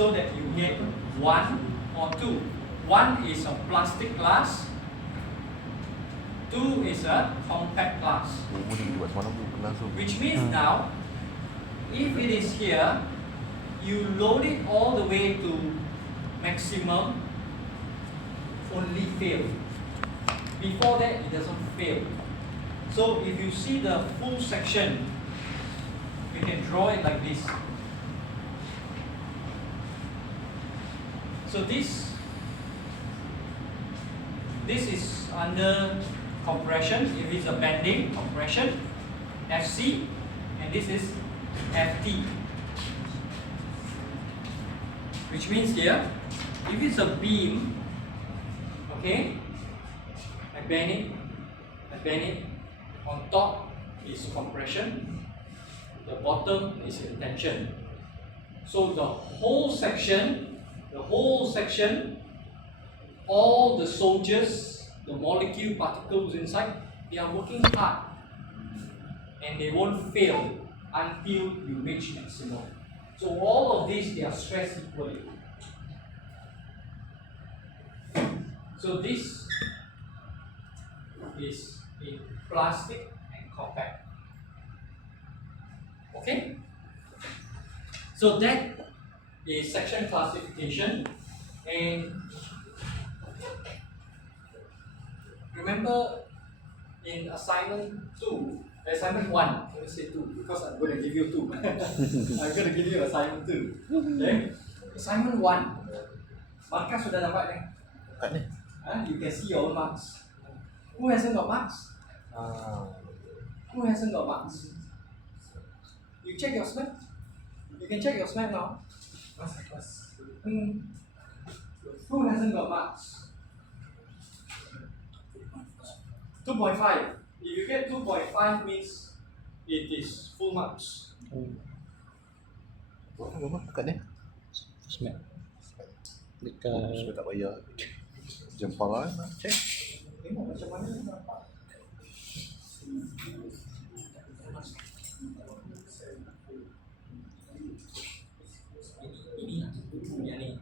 so that you get 1 or 2. 1 is a plastic glass, 2 is a compact glass. Which means now, if it is here, you load it all the way to maximum, only fail. Before that, it doesn't fail. So if you see the full section, you can draw it like this. So this is under compression. If it's a bending, compression, FC, and this is FT. Which means here, if it's a beam, okay, I bend it, on top is compression, the bottom is tension. So the whole section, all the soldiers, the molecule particles inside, they are working hard and they won't fail until you reach maximum. So all of these, they are stressed equally. So this is in plastic and compact. Okay? So that is section classification. And remember in assignment 1, let me say 2 because I'm going to give you 2. I'm going to give you assignment 2. Okay? Assignment 1, markah sudah dapat ni? You can see your own marks. Who hasn't got marks? Who hasn't got marks? You check your SMAT. You can check your SMAT now. Who hasn't got marks? 2.5. If you get 2.5 means it is full marks. Dekat ni? SMAT. Sudah tak payah jempol lah, cek. Tengok macam mana ni nampak. Ini yang ni.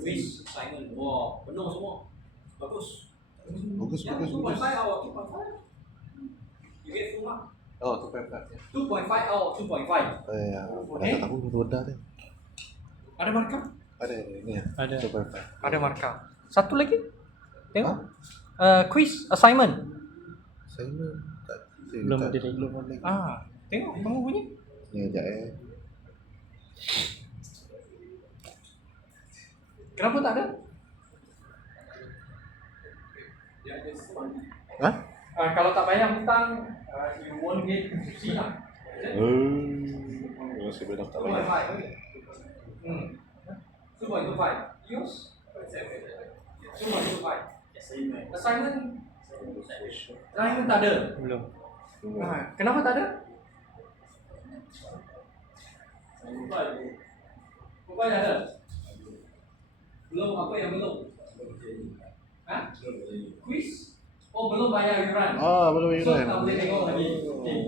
Quiz assignment. Wah, penuh semua. Bagus. Bagus. 2.5 out of 2.5. You get full mark. Oh, 2.5. 2.5 out of 2.5. Ya, Okay. tak tahu roda tu. Ada markah? Ada ni. Ada. 2.5. Ada markah. Satu lagi. Tengok. Quiz assignment. Saya tak Belum ada lagi. Tengok kamu bunyi. Ni sekejap Kenapa tak ada? Kalau tak bayar hutang, you won't get to see lah. Masih banyak tak 2.5. payah. 2.25. Yours? 2.25. Assignment tak ada. Belum. Kenapa tak ada? Bukan ada. Belum, apa yang belum? Quiz? Oh, belum bayar iuran. Belum So, iuran. tak boleh tengok lagi. Okay.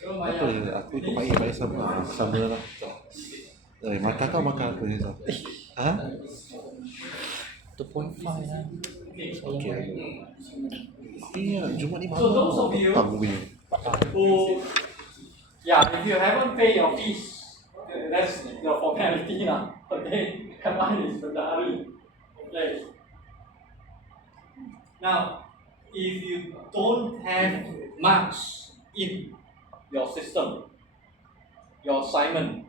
Belum bayar. Betul, aku tu baik sama lah. Makan kau makan aku ni. 2.5 lah. Okey. Iya, Jumaat ni So those of you who, if you haven't paid your fees, that's the formality lah. Okay, mine is berdari. Okay. Now, if you don't have marks in your system, your assignment,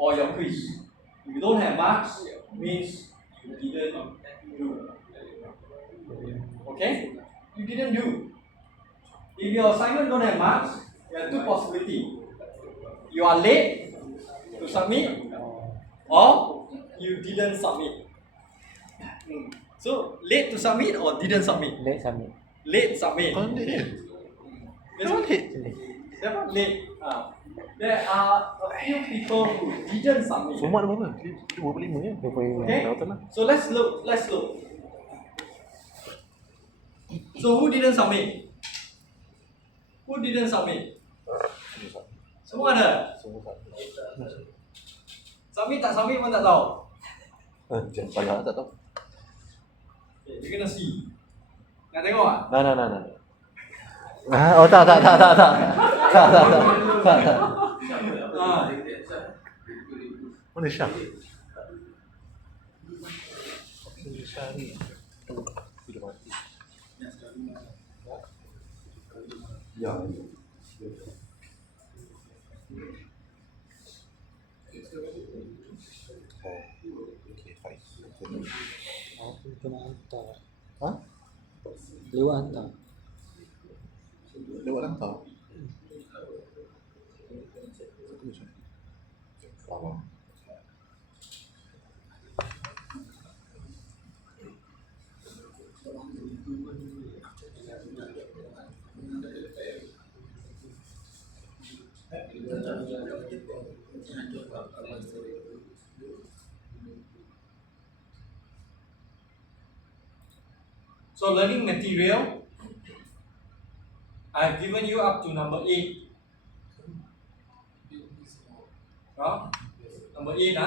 or your quiz, if you don't have marks, means you didn't do. Okay? You didn't do. If your assignment don't have marks, there are two possibilities. You are late to submit, or you didn't submit. So, late to submit or didn't submit? Late submit. Late submit. Kau ni kan? Late. Siapa? Late. There are a few people who didn't submit. Format berapa? 25 ya? 25. Okay? Betul lah. So let's look. So who didn't submit? Who Who didn't submit? Semua Semua ada? satu. Submit tak submit pun tak tahu. Jangan payah tak tahu. Okay, you kena see. Nak tengok tak? Nah. Oh tak. Ah. Mana Syah? Ya. Okay, fine. Aku kena hantar. Ha? Lewat hantar. Lewat hantar. Faham. So learning material, I've given you up to number 8. Number 8,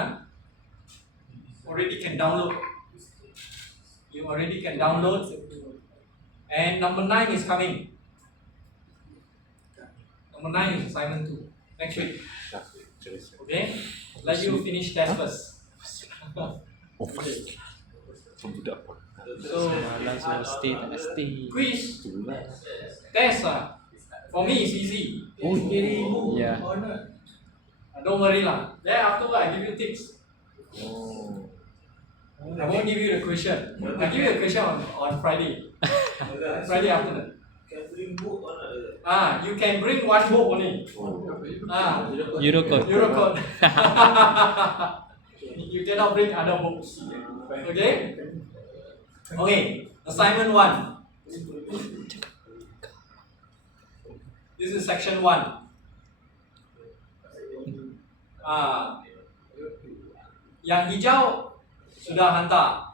already can download. You already can download. And number 9 is coming. Number 9 is assignment 2. Next week. Okay? Let you finish test first. Oh, first. Budak apa? So, Malas lah stay tak stay. quiz, test for me is easy. Yeah. Don't worry lah. Then afterward I give you tips. Oh. I won't give you the question. I give you the question on Friday. Friday afternoon. You can bring one book only. Eurocode. Eurocode. You cannot bring other books. Okay? Okay, assignment 1. This is section 1. Yang hijau sudah hantar.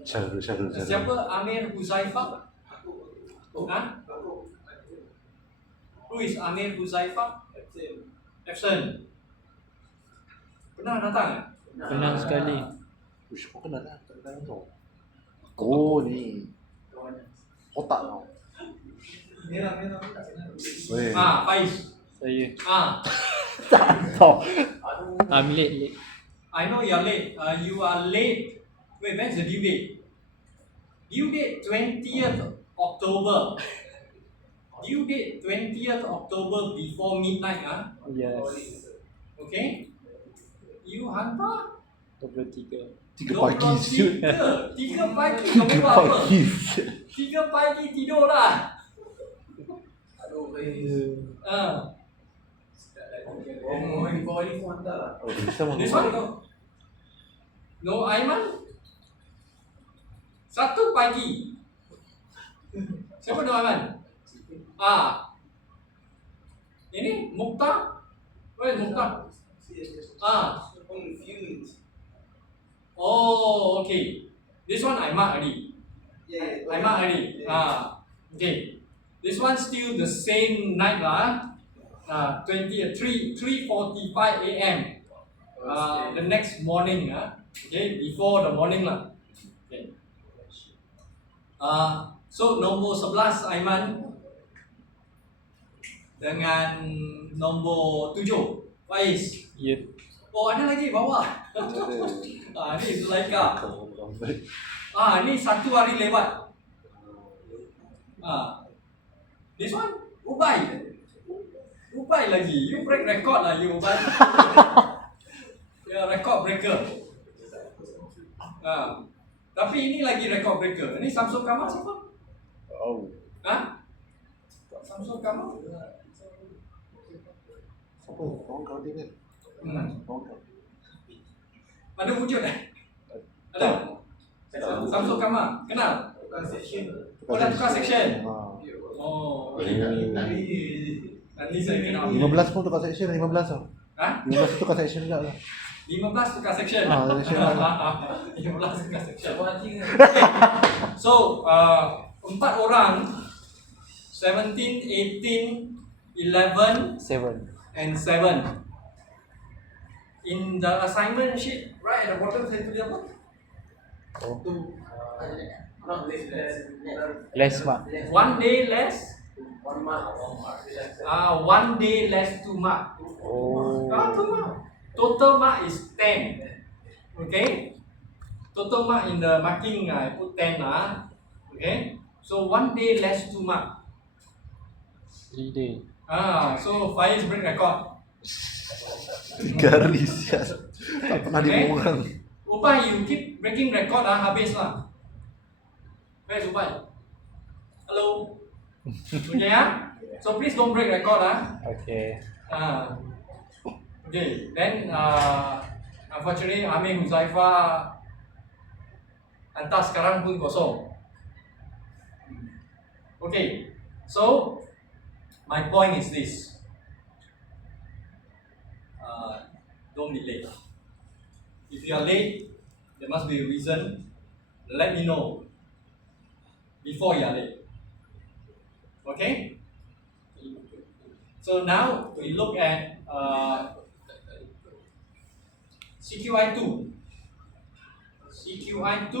Syarul. Siapa Amir Huzaifah? Who is Amir Huzaifah? Absent. Pernah datang tak? Pernah sekali. Ush, kau kenal tak? Oh, ni. Otak kau. Weh. Faiz. Saya. Tak tahu. I'm late. I know you're late. You are late. Wait, when's the due date? Due date 20th October. Due date 20th October before midnight. Yes. Okay? You hantar? 23. 3 pagi siut. 3 pagi. 3 Kamu buat apa? pagi siut. 3 pagi tidur lah. Oh, bisa mana? This one no. No Aiman. 1 pagi. Siapa nama Aiman? Ini Mukhtar. Where is Mukhtar? Oh, okay. This one I mark already. I mark already. Okay. This one still the same night lah. 3:45 a.m. The next morning. Okay, before the morning lah. Okay. So nombor 11 Aiman dengan nombor 7 Faiz. Ya. Oh, ada lagi bawah. Ni Zulaika. Ni 1 hari lewat. This one Ubay lagi. You break record lah you Ubay. Record breaker. Tapi ini lagi record breaker. Ini Samsul Kamal siapa? Oh. Samsul Kamal? Siapa? Kawan kau dia kan? Kawan kau. Ada wujud Ada? Samsul Kamal. Kenal? Tukar section. Oh. Nanti saya kenal. 15 pun tukar section, 15 tau. 15 tukar section juga lah. 15 tukar section. Section lah. 15 tukar section. So, 4 orang 17, 18, 11, 7. and 7. In the assignment sheet, right at the bottom, saya tulis apa? Oh. Less Less mark. 1 day less. 1 day less 2 mark. Oh. 2 mark. Total mark is 10. Okay. Total mark in the marking I put 10 Okay. So 1 day less 2 mark. 3 day. So Faiz break record. 3 kali sial. Tak pernah Okay. diorang. Upai, you keep breaking record habis lah. Where's Upai? Hello. Okay So please don't break record Okay. Okay. Then unfortunately Amir Huzaifa hantar sekarang pun kosong. Okay. So my point is this. Don't be late. If you are late, there must be a reason. Let me know before you are late. Okay? So now we look at CQI2. CQI2.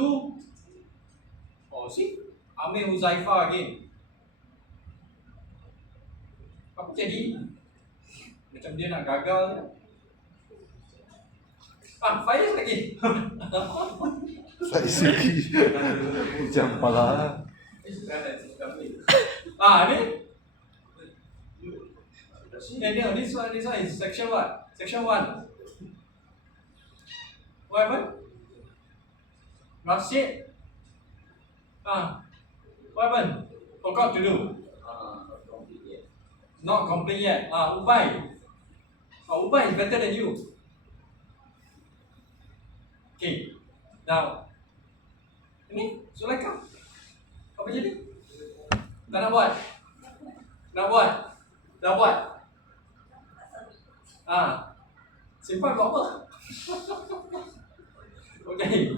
Oh, see? Amir Huzaifa again. Apa jadi? Macam dia nak gagal je. Faiz lagi. Saya segi. Macam pala. Ni. This one is section what? Section 1. What happened? Rashid? What happened? Forgot to do. Not complete yet. Ubai. Ubai is better than you. Okay. Now, ini Zulaikha. Apa jadi? Tak nak buat? Nak buat? Dah buat? Simpan buat apa? Okay.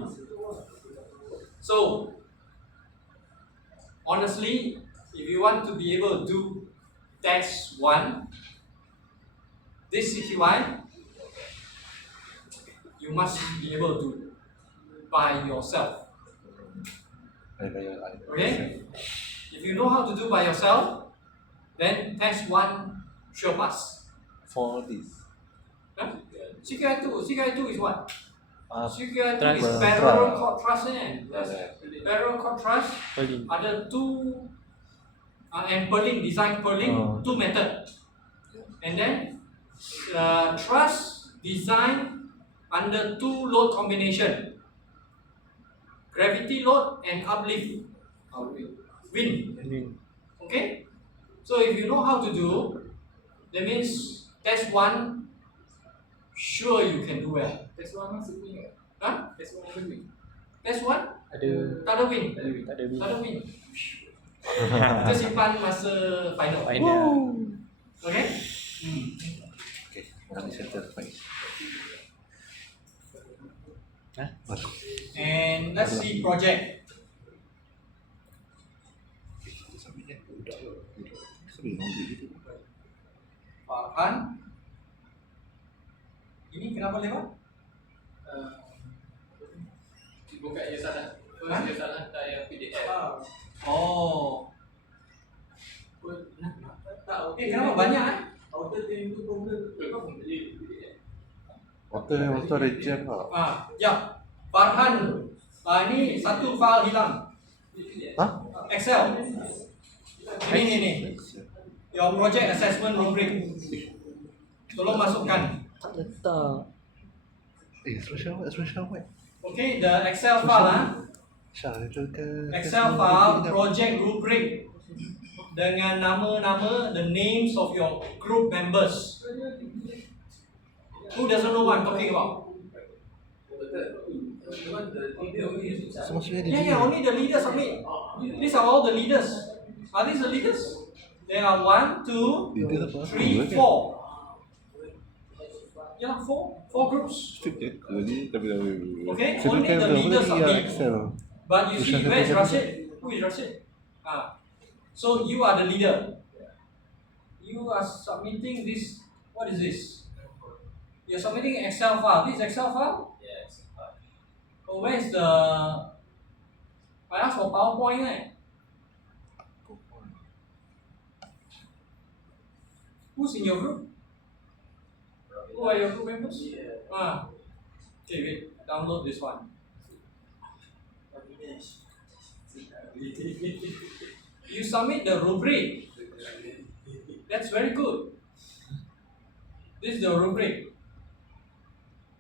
So, honestly, if you want to be able to do test 1, this CQI, you must be able to by yourself. Okay? If you know how to do by yourself, then test 1 sure pass. For this. CQI2 is what? CQI2 is Trust. parallel chord thrust. Parallel chord thrust. Pulling. Ada 2 and pulling, design pulling, 2 method. And then thrust design under 2 load combination, gravity load and uplift, wind. Okay, so if you know how to do, that means test 1 sure you can do well. Test 1 masih punya. Test 1 ada win. Test 1 Ada. tak ada win. Tak ada win. Tak ada win. Kita simpan masa final. Final. Okay. Okay, orang ni settle baik. And let's see project. Farhan. Ini kenapa lewat? Buka dia salah. Dia salah hantar yang PDF. Oh. Tak, Kenapa banyak Outer team tu problem. Kenapa pun jadi PDF? Waktu ada jam tak? Ya. Farhan. Ini satu file hilang. Excel. Ini. Your project assessment rubric. Tolong masukkan. Tak letak. Social web. Okay, the Excel file Excel file project rubric dengan nama-nama, the names of your group members. Who doesn't know what I'm talking about? Yeah, only the leaders submit. These are all the leaders. Are these the leaders? There are 1, 2, 3, 4. Yeah, four groups. Okay, only the leaders submit. But you see, where is Rashid? Who is Rashid? So you are the leader. You are submitting this. What is this? You're submitting an Excel file. This is Excel file? Yes. Oh, where is the... I asked for PowerPoint, eh? Who's in your group? Who are your group members? Ah. Okay, wait. Download this one. You submit the rubric. That's very good. This is the rubric.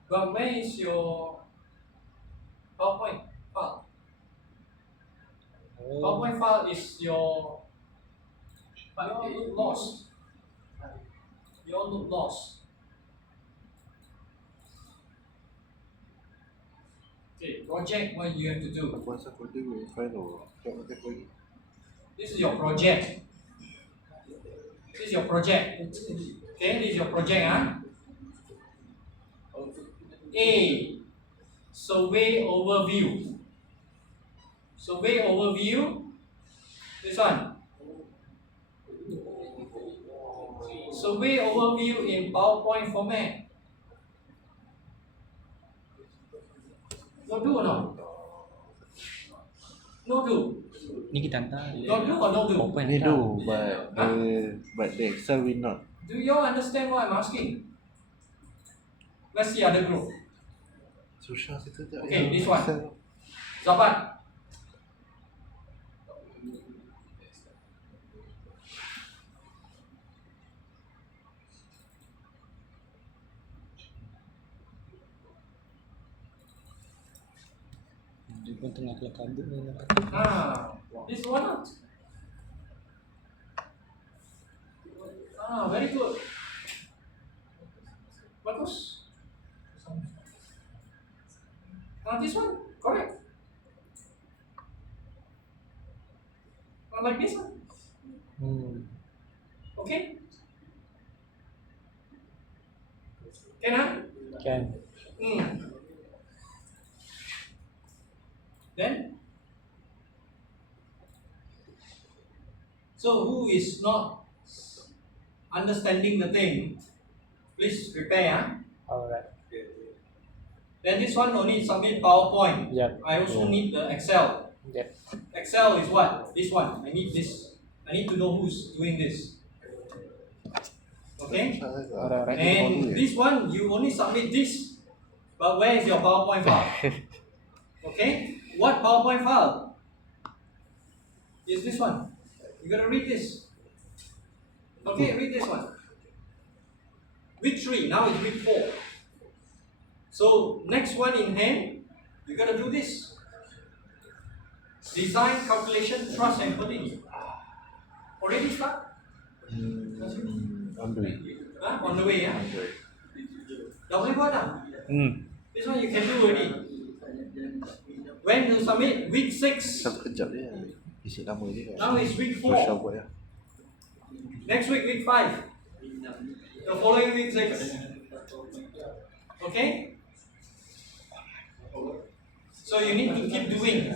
But where is your PowerPoint file? Oh, PowerPoint file is your... You all look lost. You all look lost. Okay, project, what you have to do. Apa saya kau tu final. Tak ada kau. This is your project. This is your project. Okay, this is your project, huh? A. Survey overview. Survey overview. This one. Survey overview in PowerPoint format. No do or no? No do. ni kita hantar. No do or no do? Open They hantar. do, but the Excel will not. Do you all understand what I'm asking? Let's see other group. Susah situ tak. Okay, this one. Excel. Zabat. Dia pun tengah keluar kabut ni. This one out. Very good. Bagus. This one, correct. Like this one. Okay? Can I? Kan. Then? So who is not understanding the thing, please prepare. Alright. Then this one only submit PowerPoint. Yep. I also need the Excel. Yep. Excel is what? This one. I need this. I need to know who's doing this. Okay? Alright. And this one, you only submit this. But where is your PowerPoint file? Okay? What PowerPoint file? Is this one. You gotta read this. Okay, read this one. Week 3, now it's week 4. So, next one in hand, you gotta do this. Design, calculation, trust, and continue. Already start? On the way. On the way, yeah? On the way. Dah boleh buat dah? This one you can do already. When you submit? Week 6. Satu kejap dia. Isi nama dia. Now it's week 4. Social buat ya. Next week, week 5. The following week 6. Okay? So you need to keep doing.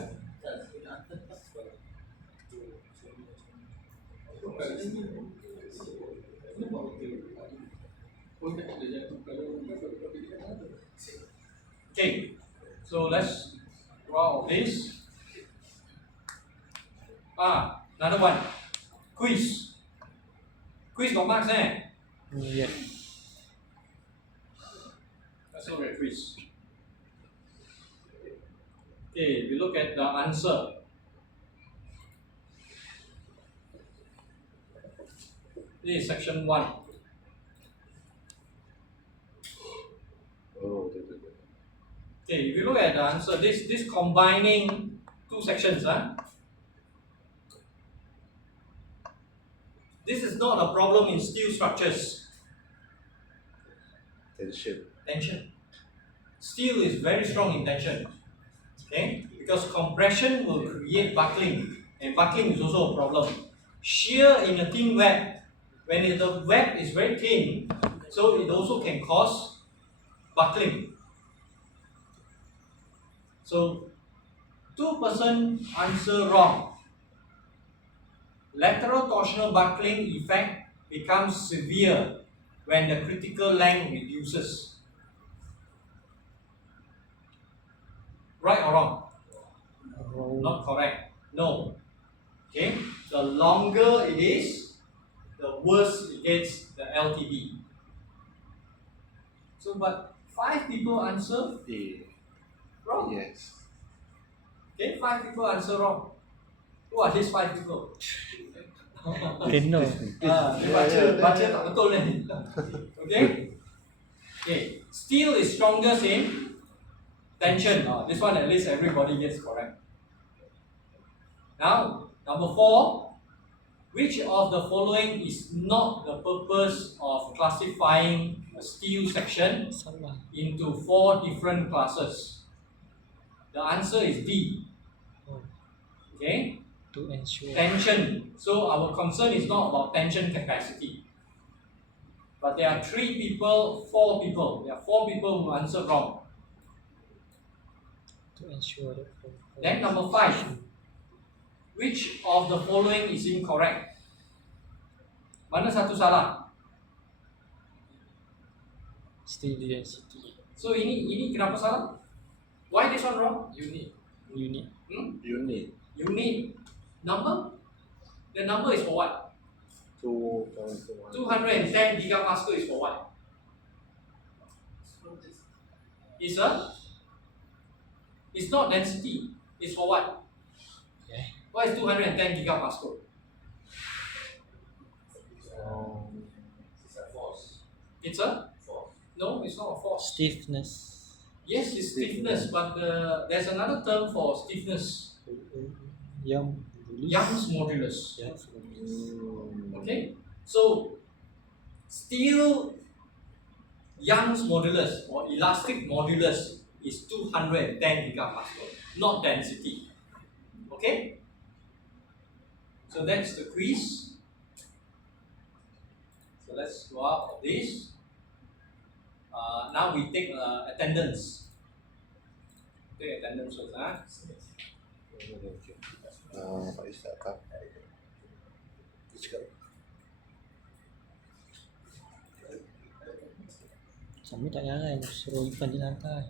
Okay, so let's go out of this. Another one. Quiz. Quiz got marks, eh? Yep. Let's look at quiz. Okay, we look at the answer. This is section 1. Oh, betul. Okay, if you look at the answer, this combining two sections, this is not a problem in steel structures. Tension. Steel is very strong in tension. Okay, because compression will create buckling, and buckling is also a problem. Shear in a thin web, when the web is very thin, so it also can cause buckling. So, 2% answer wrong. Lateral torsional buckling effect becomes severe when the critical length reduces. Right or wrong? Not correct. No. Okay. The longer it is, the worse it gets the LTB. So, but 5 people answer A. wrong. Yes. Okay, 5 people answer wrong. Who are these 5 people? Kena. Dia baca tak betul ni. Okay? Okay. Steel is strongest in tension. This one at least everybody gets correct. Now, number 4. Which of the following is not the purpose of classifying a steel section Salah. into 4 different classes? The answer is D. Oh, Okay? to ensure. Tension. So our concern is not about tension capacity. But there are 3 people, 4 people. There are 4 people who answered wrong. To ensure that. Then number 5. Which of the following is incorrect? Mana satu salah? Steel density. So ini kenapa salah? Why this one wrong? Unit. Unit. Unit. Unit. Number? The number is for what? 210 gigapascal is for what? It's not density. It's for what? Okay. What is 210 gigapascal? It's a force. No, it's not a force. Stiffness. Yes, it's stiffness, but there's another term for stiffness. Young's modulus. Yes. Okay, so steel Young's modulus or elastic modulus is 210 gigapascal, not density. Okay, so that's the quiz. So let's go out of this. Now we take attendance. Take attendance first, huh? Pak Ishak kah? Kami tak jarang suruh Ifan je lantai.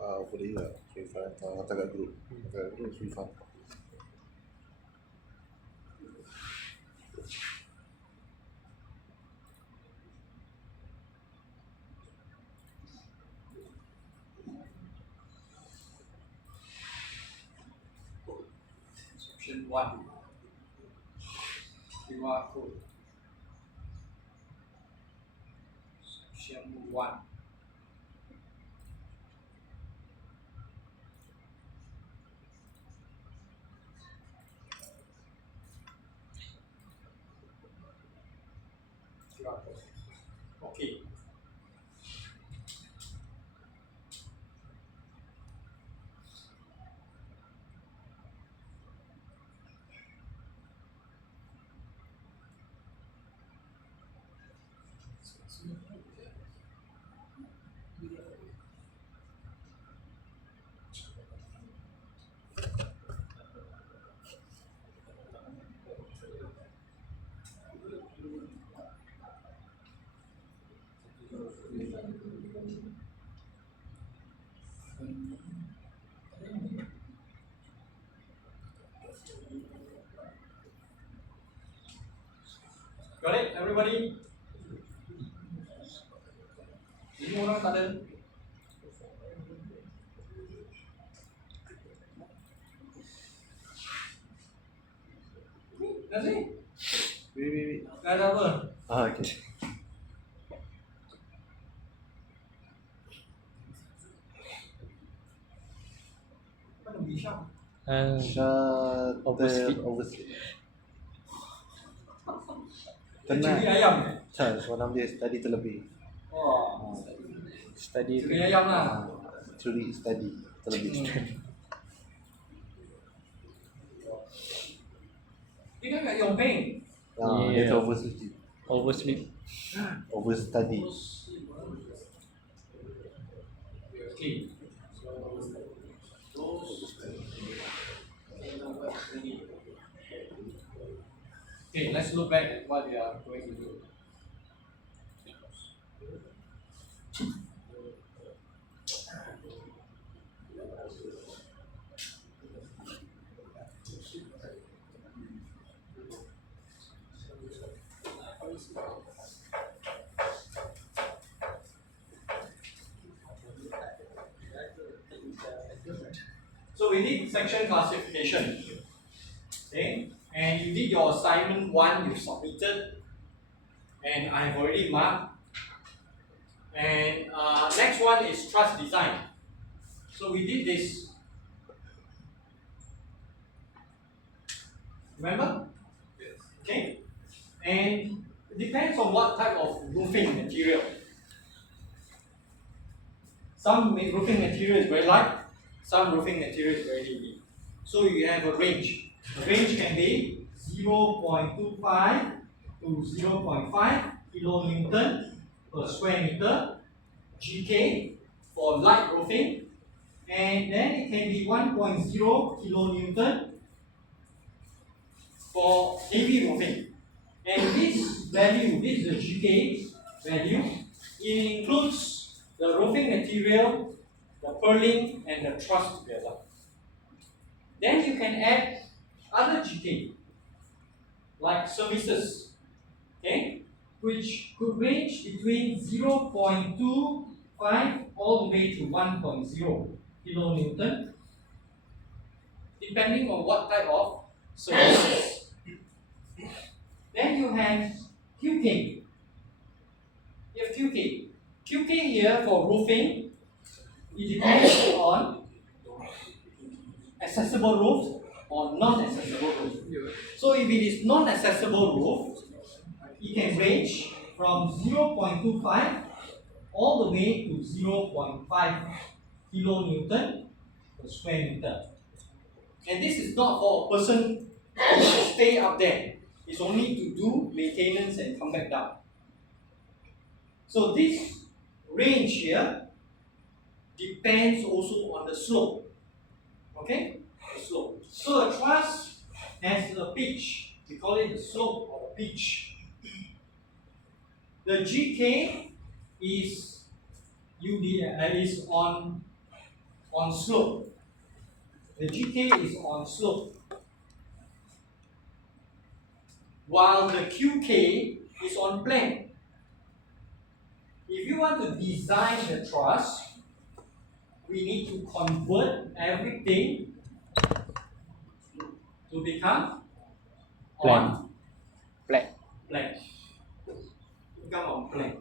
Boleh juga. Suifan hantar kat grup. Hantar kat grup Suifan. Section 1. QR code. Section 1. QR code. Okay. Got it, everybody? Ini orang tak ada. Dah sih? Wait. Dah ada apa? Okay. Mana bisa? Oversleep. Oversleep. Curi Tenang. ayam. Semalam dia study terlebih. Wah, Study curi ayam lah. Curi study terlebih. Ini kan kat Yongpeng. Dia tu oversleep. Oversleep. Overstudy. Okay. Okay, let's look back at what we are going to do. So we did section classification. Okay, and you did your assignment 1, you submitted, and I've already marked. And next one is trust design. So we did this. Remember? Yes. Okay? And it depends on what type of roofing material. Some roofing material is very light, some roofing material is very heavy. So you have a range. The range can be 0.25 to 0.5 kilonewton per square meter, GK for light roofing, and then it can be 1.0 kilonewton for heavy roofing. And this value, this is the GK value, it includes the roofing material, the purlin, and the truss together. Then you can add other GK, like services, okay, which could range between 0.25 all the way to 1.0 kilonewton, depending on what type of services. Then you have QK. You have QK. QK here for roofing, it depends on accessible roof or non-accessible roof. So if it is non-accessible roof, it can range from 0.25 all the way to 0.5 kilonewton per square meter. And this is not for a person to stay up there. It's only to do maintenance and come back down. So this range here depends also on the slope. Okay? The slope. So a truss has a pitch. We call it the slope or the pitch. The GK is is on slope. The GK is on slope. While the QK is on plane. If you want to design the truss, we need to convert everything to become on Plane. plane. Become on plane.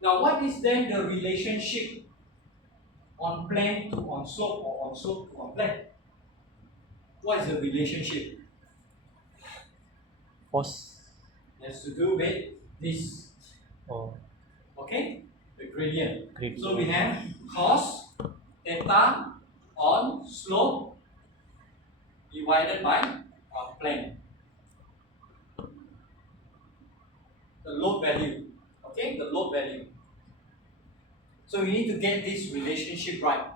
Now, what is then the relationship on plane to on slope or on slope to on plane? What is the relationship? Force. It has to do with this. Oh, Okay? The gradient. Gradient. So we have cos theta on slope divided by on plane. The load value. Okay? The load value. So you need to get this relationship right.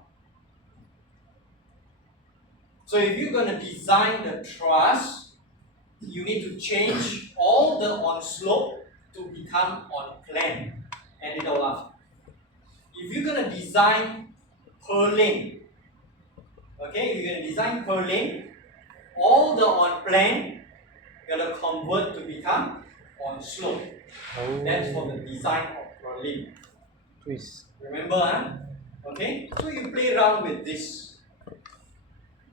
So if you're going to design the truss, you need to change all the on slope to become on plane. And it all up. If you're going to design purlin, okay, you're going to design purlin, all the on plane, you're going to convert to become on slope. oh. That's for the design of purlin. Twist. Remember, huh? Okay? So you play around with this.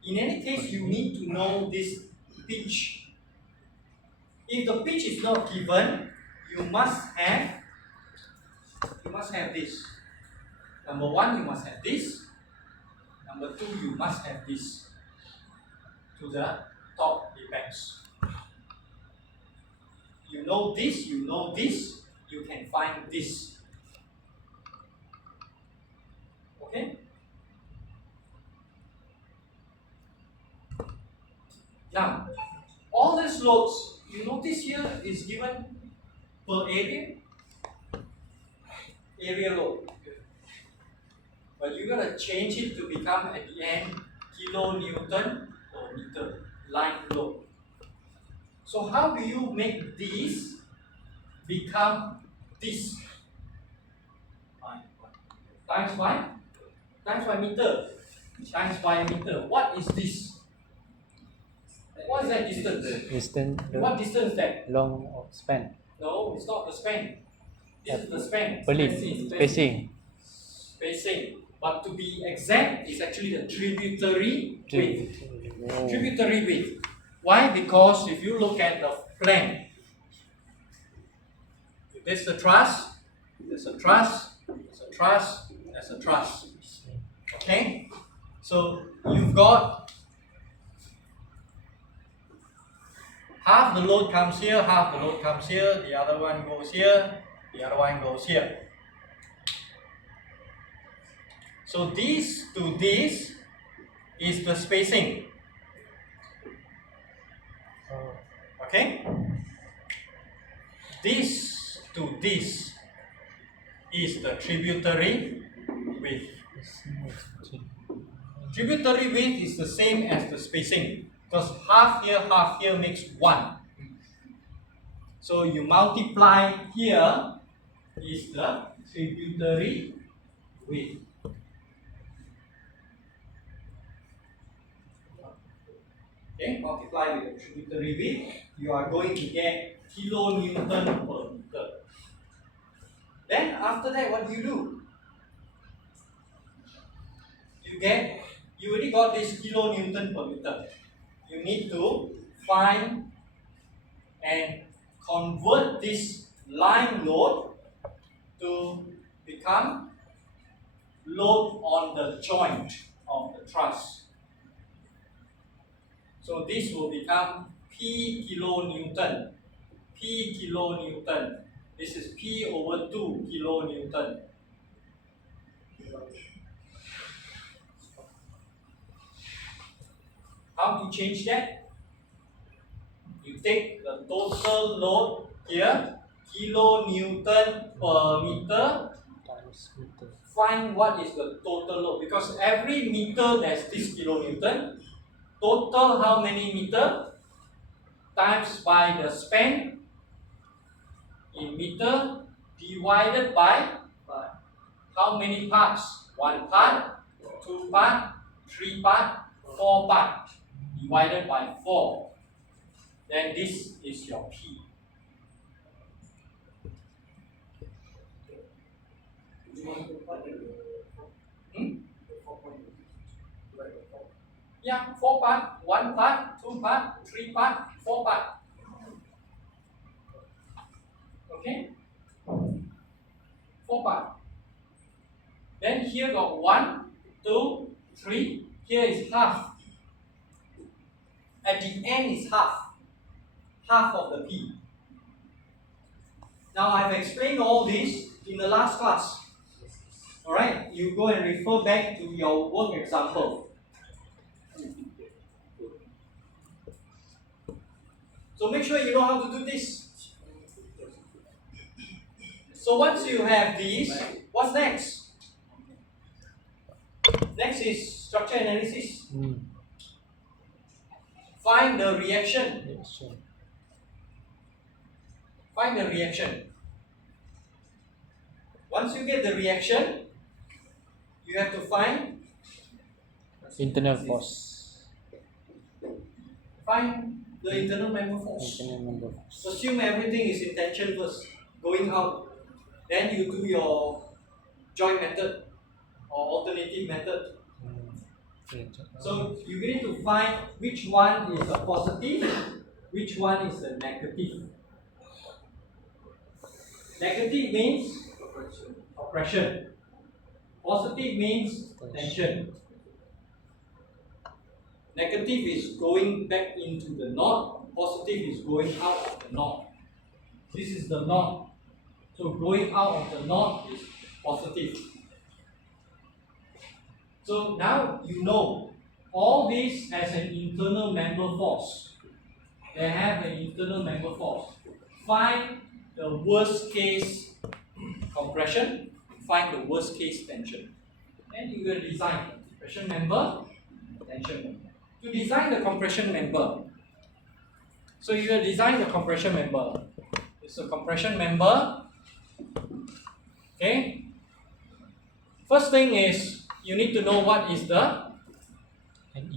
In any case, you need to know this pitch. If the pitch is not given, you must have this. Number 1, you must have this. Number 2, you must have this. To the top apex. You know this, you can find this. Okay? Now, all these loads, you notice here is given per area load. But you're going to change it to become at the end kilonewton per meter line load. So how do you make this become this? Times by meter. Times by meter. What is this? What is that distance? Distance. What distance is that? Long or span. No, it's not the span. This is the span. Spacing. Spacing. But to be exact, it's actually the tributary width. Oh. Tributary width. Why? Because if you look at the plan, there's a truss, there's a truss, there's a truss, there's a truss. Okay? So you've got half the load comes here, half the load comes here, the other one goes here, the other one goes here. So this to this is the spacing. Okay? This to this is the tributary width. Tributary width is the same as the spacing because half here makes 1. So you multiply here is the tributary width. Okay, multiply with the tributary width, you are going to get kilonewton per meter. Then after that, what do? You already got this kilonewton per meter. You need to find and convert this line load to become load on the joint of the truss. So this will become P kilonewton. P kilonewton. This is P over 2 kilonewton. How to change that? You take the total load here, kilonewton per meter. Times meter. Find what is the total load, because every meter there's this kilonewton. Total how many meter? Times by the span in meter divided by how many parts? 1 part, 2 part, 3 part, 4 part divided by 4. Then this is your P. Yeah, 4 part, 1 part, 2 part, 3 part, 4 part. Okay? 4 part. Then here got 1, 2, 3. Here is half. At the end is half. Half of the P. Now I've explained all this in the last class. Alright, you go and refer back to your work example. So make sure you know how to do this. So once you have these, what's next? Next is structure analysis. Find the reaction. Find the reaction. Once you get the reaction, you have to find Internal force. Find the internal member force. Internal member force. Assume everything is in tension first, going out. Then you do your joint method or alternative method. So you need to find which one is a positive, which one is a negative. Negative means oppression. Positive means tension. Negative is going back into the knot. Positive is going out of the knot. This is the knot. So going out of the knot is positive. So now you know all this has an internal member force. They have an internal member force. Find the worst case compression, find the worst case tension. Then you will design compression member, tension member. To design the compression member, So you will design the compression member. It's a compression member. Okay. First thing is you need to know what is the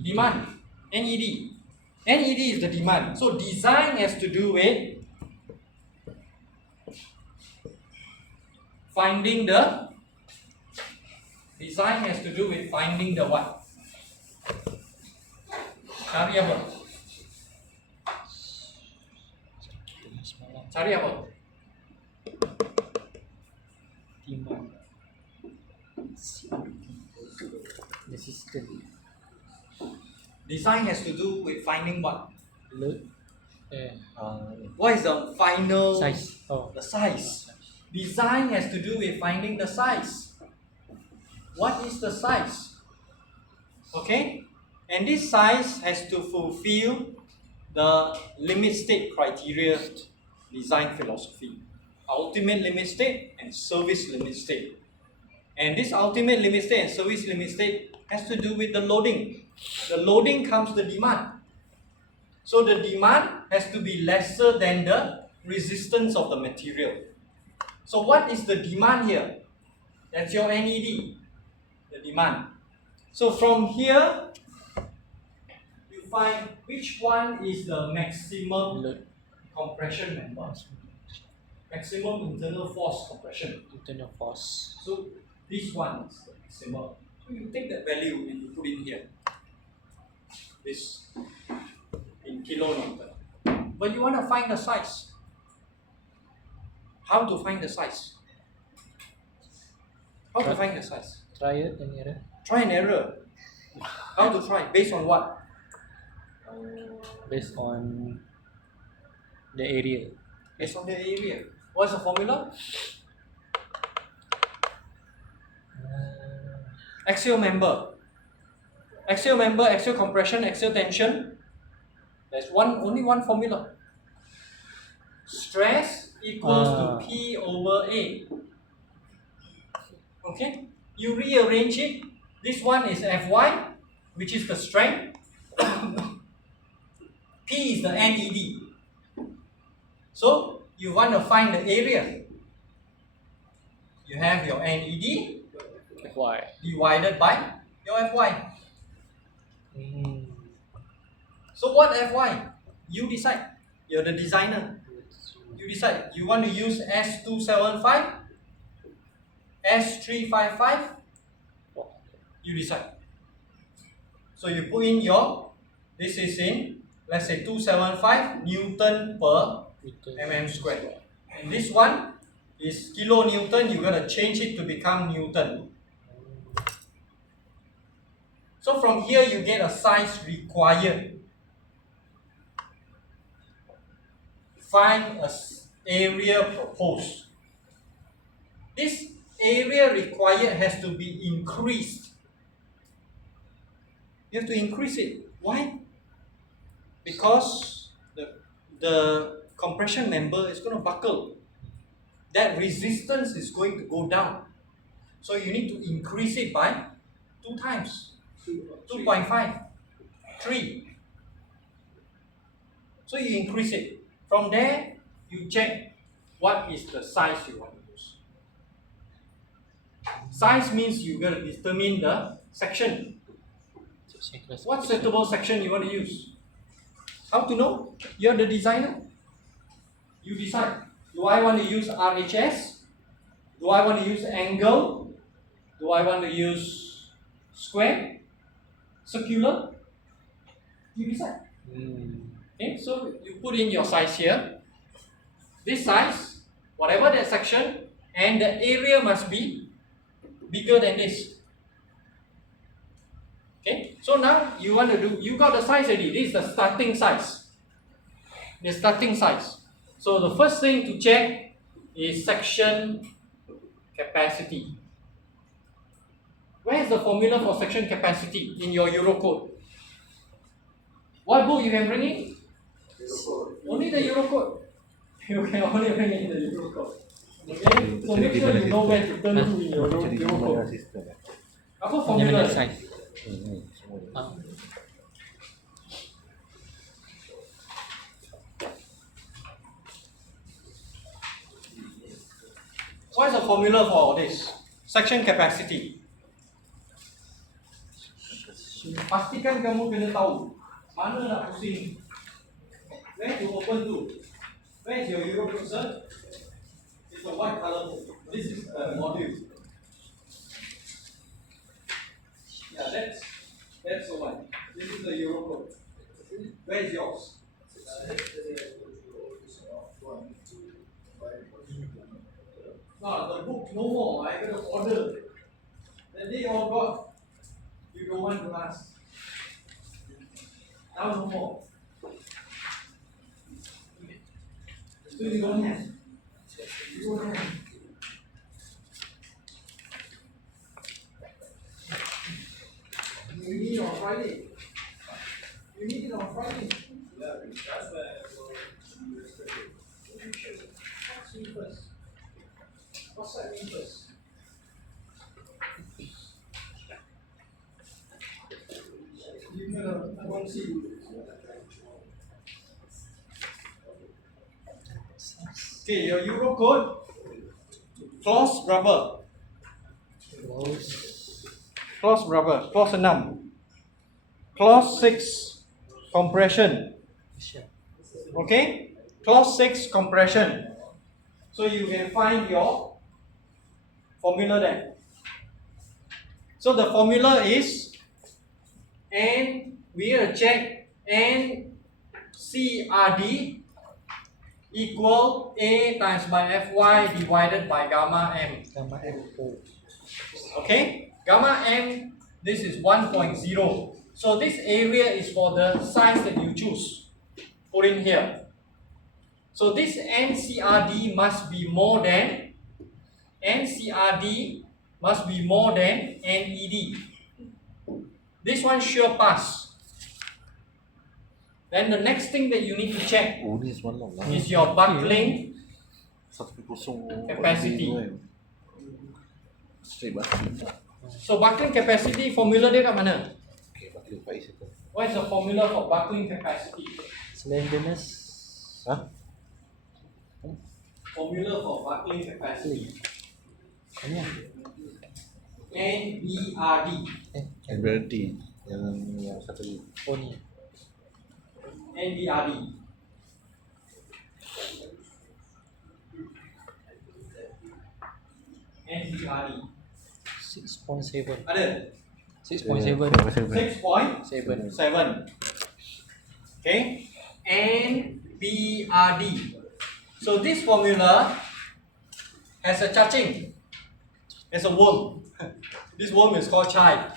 demand. NED. NED is the demand. So design has to do with finding the what? Cari apa? Cari apa? Demand. Resistance. Design has to do with finding what? Load. What is the final Size. Oh. The size. Design has to do with finding the size. What is the size? Okay? And this size has to fulfill the limit state criteria design philosophy. Ultimate limit state and service limit state. And this ultimate limit state and service limit state has to do with the loading. The loading comes the demand. So the demand has to be lesser than the resistance of the material. So what is the demand here? That's your NED, the demand. So from here, you find which one is the maximum compression member. Maximum internal force compression. Internal force. So this one is the maximum. So you take that value and you put in here. This in kilonewton. But you want to find the size. How to find the size? How to find the size? Trial and error. Try and error. How to try? Based on what? Based on the area. Based on the area. What's the formula? Axial member. Axial member, axial compression, axial tension. There's only one formula. Stress equals to P over A. Okay? You rearrange it. This one is Fy, which is the strength. P is the NED. So you want to find the area. You have your NED Why? divided by your Fy. So what Fy? You decide. You're the designer. You decide. You want to use S275, S355. You decide. So you put in your. This is in, let's say 275 Newton per mm squared. And this one is kilonewton. You're gonna change it to become Newton. So from here you get a size required. Find an area proposed. This area required has to be increased. You have to increase it. Why? Because the compression member is going to buckle. That resistance is going to go down. So you need to increase it by 2 times. 2.5, 3. So you increase it. From there, you check what is the size you want to use. Size means you're going to determine the section. What suitable section you want to use? How to know? You're the designer. You decide. Do I want to use RHS? Do I want to use angle? Do I want to use square? Circular? You decide. Okay, so you put in your size here. This size, whatever that section, and the area must be bigger than this. Okay, so now you want to do, you got the size already. This is the starting size. The starting size. So the first thing to check is section capacity. Where is the formula for section capacity in your Eurocode? What book you can bring in? Only the Eurocode. You can only bring in the Eurocode. Okay? So make sure you know where to turn to in your Eurocode. Apa formula? Size. What is the formula for this? Section capacity. Pastikan kamu kena tahu mana nak pusing. Where to open to? Where is your Euro cursor? It's a white color book. This is a module. Yeah, that's the one. This is the Euro code. Where is yours? No, the book no more. I got to order. Then they all got. You don't want to ask. Now no more. So you don't have. You don't have. You need it on Friday. You need it on Friday. Yeah, that's where what's mean first? What's that mean first? You're gonna want to see. Okay, your Euro code. Close rubber. Close rubber. Close 6. Clause 6 compression. Okay? Clause 6 compression. So you can find your formula there. So the formula is N, we are check NCRD equal A times by Fy divided by gamma M. Gamma M4. Okay? Gamma M, this is 1.0. So this area is for the size that you choose. Put in here. So this NCRD must be more than NED. This one sure pass. Then the next thing that you need to check Oh, this one long lah. is your buckling 1.0 capacity. Straight buckling. So buckling capacity formula dia kat mana? Okay, buckling Faiz itu. What is the formula for buckling capacity? Slenderness. Hah? Formula for buckling capacity. Ini ya? NERD. And berarti yang satu ni. Oh ni. NERD. NERD. 6.7. Ada? 6.7. 6.7. Okay. NBRD. So this formula has a cacing. There's a worm. This worm is called chi.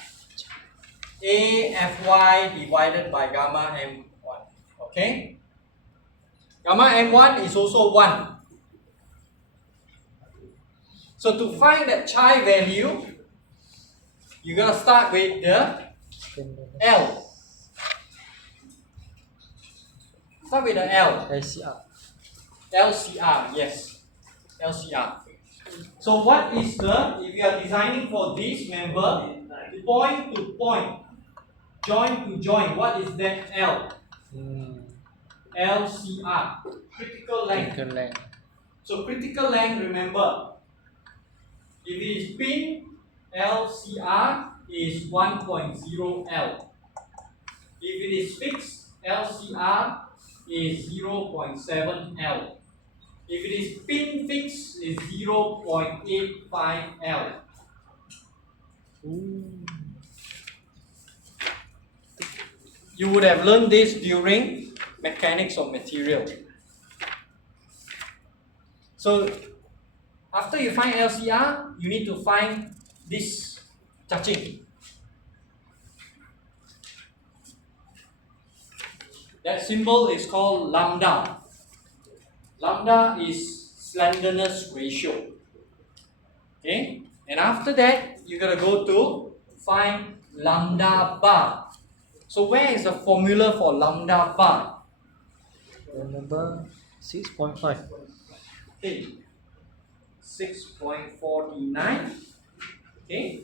AFY divided by gamma M1. Okay? Gamma M1 is also 1. So to find that chi value, you're going to start with the L. Start with the L. LCR. LCR, yes. LCR. So what is the, if you are designing for this member, point to point, joint to joint, what is that L? LCR, critical length. Critical length. So critical length, remember, if it is pin, LCR is 1.0 L. If it is fixed, LCR is 0.7 L. If it is pin fixed, is 0.85 L. You would have learned this during mechanics of material. So after you find LCR, you need to find this cacing. That symbol is called lambda. Lambda is slenderness ratio. Okay? And after that, you're going to go to find lambda bar. So where is the formula for lambda bar? Remember 6.5. Okay. 6.49. Okay?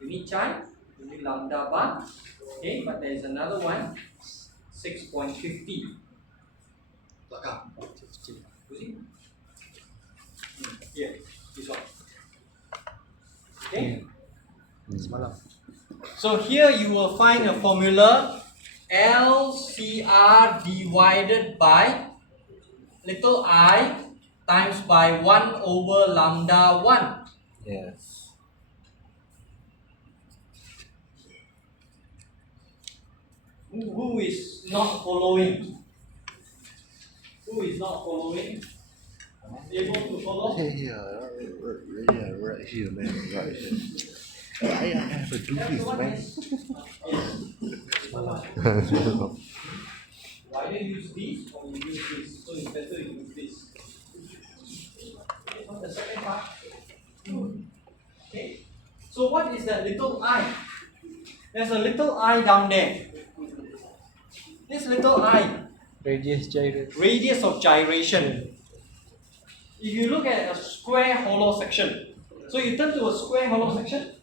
You need chi, you need lambda bar. Okay, but there is another one. 6.50. Belakang. 50. You see? Here, this one. So here you will find a formula LCR divided by little I times by 1 over lambda 1. Yes. Who is not following? Who is not following? Able to follow? Right here, man. Right here. I have to do this, man. Either use this or you use this. So it's better you use this. Okay, on the second part. Okay. So what is that little I? There's a little I down there. This little I, Radius gyration. radius of gyration. If you look at a square hollow section, so you turn to a square hollow section.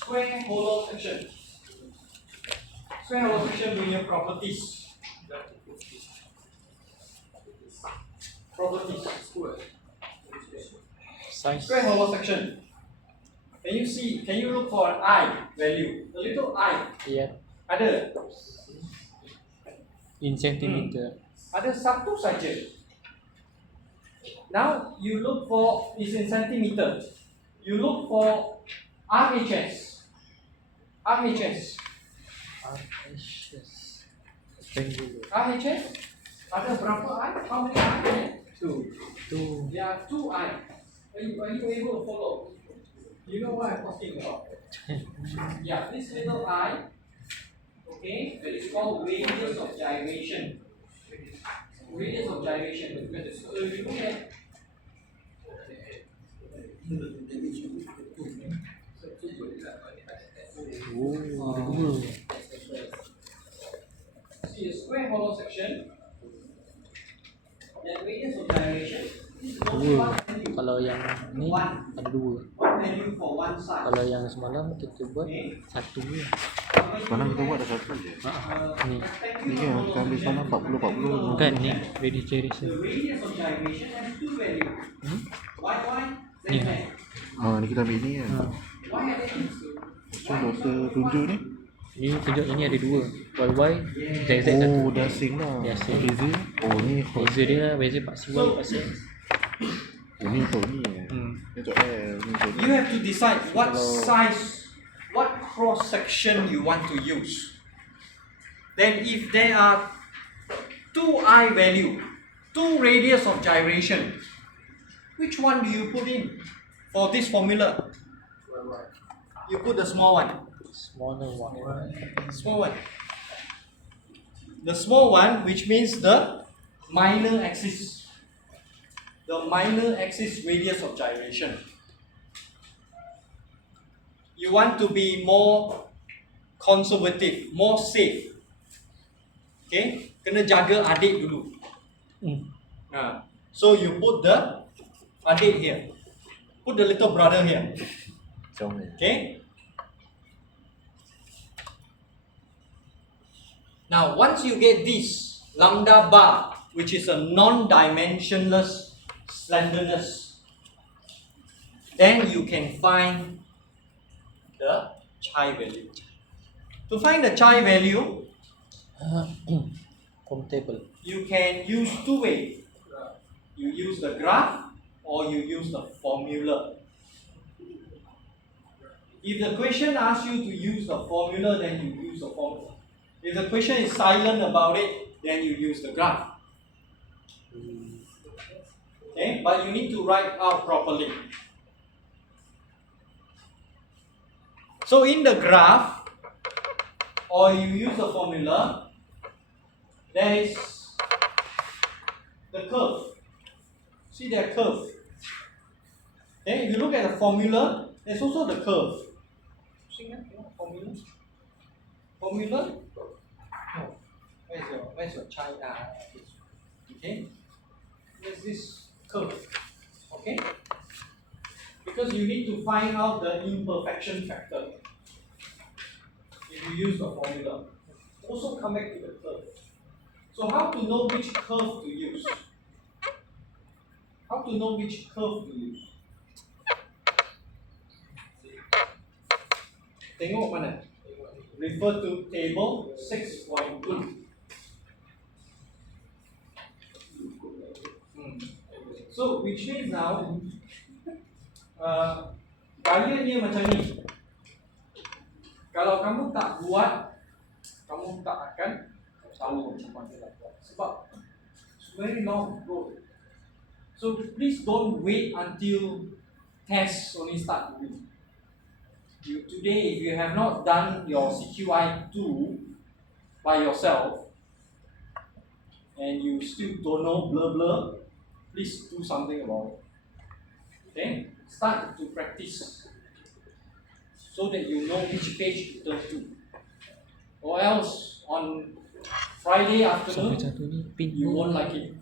Square hollow section. Square hollow section linear properties. Properties. Size. Square hollow section. Can you see? Can you look for an I value? The little I. Yeah. Ada. In centimeter. Ada satu saja. Now you look for is in centimeter. You look for RHS. RHS. Rectangular. RHS. Ada berapa I? How many I? 2. There are 2 I. Are you able to follow? You know what I'm talking about? Yeah, this little I. Okay, that is called radius of gyration. Radius of gyration. So if you look at Oh, see a square hollow section. That radius of gyration is only one value. kalau yang ni ada 2. One value for one side. Kalau yang semalam kita buat Okay. 1 je. Semalam kita buat ada satu je. Ni. Ni kan kita ambil semalam 40. Bukan ni radius gyration. The radius of gyration has 2 values. Y, Z, Yeah. Z. Ni kita ambil ni kan. Why are they used? So doktor tunjuk ni. Ni tunjuk ini ada 2. YY, ZZ Oh, 1. dah sing lah. Dah sync. Beza. Oh ni. Beza dia beza paksi Y paksi X. Oh ni untuk ni. Ni untuk L. Ni untuk ni. You have to decide what size, what cross section you want to use. Then if there are 2 I value, 2 radius of gyration, which one do you put in for this formula? You put the small one. Smaller one. Small one. The small one, which means the minor axis. The minor axis radius of gyration. You want to be more conservative, more safe. Okay? Kena jaga adik dulu. So you put the adik here. Put the little brother here. Macam ni. Okay? Now, once you get this lambda bar, which is a non-dimensionless slenderness, then you can find the chi value. To find the chi value, From table. you can use 2 ways. You use the graph or you use the formula. If the question asks you to use the formula, then you use the formula. If the question is silent about it, then you use the graph. Okay, but you need to write out properly. So in the graph, or you use the formula, there is the curve. See their curve. Okay, if you look at the formula, there's also the curve. See that? Formula? Formula? No. Where's your chi? Okay. There's this curve. Okay? Because you need to find out the imperfection factor. If you use the formula. Also come back to the curve. So how to know which curve to use? How to know which curve to use? Tengok mana? Refer to table 6.2. So which means now gaya dia macam ni. Kalau kamu tak buat, kamu tak akan tahu macam mana nak buat. Sebab it's very long road. So please don't wait until tests only start doing. Today, if you have not done your CQI 2 by yourself and you still don't know blah blah, please do something about it. Okay? Start to practice so that you know which page to turn to. Or else on Friday Sampai afternoon, satu ni pin you won't like it.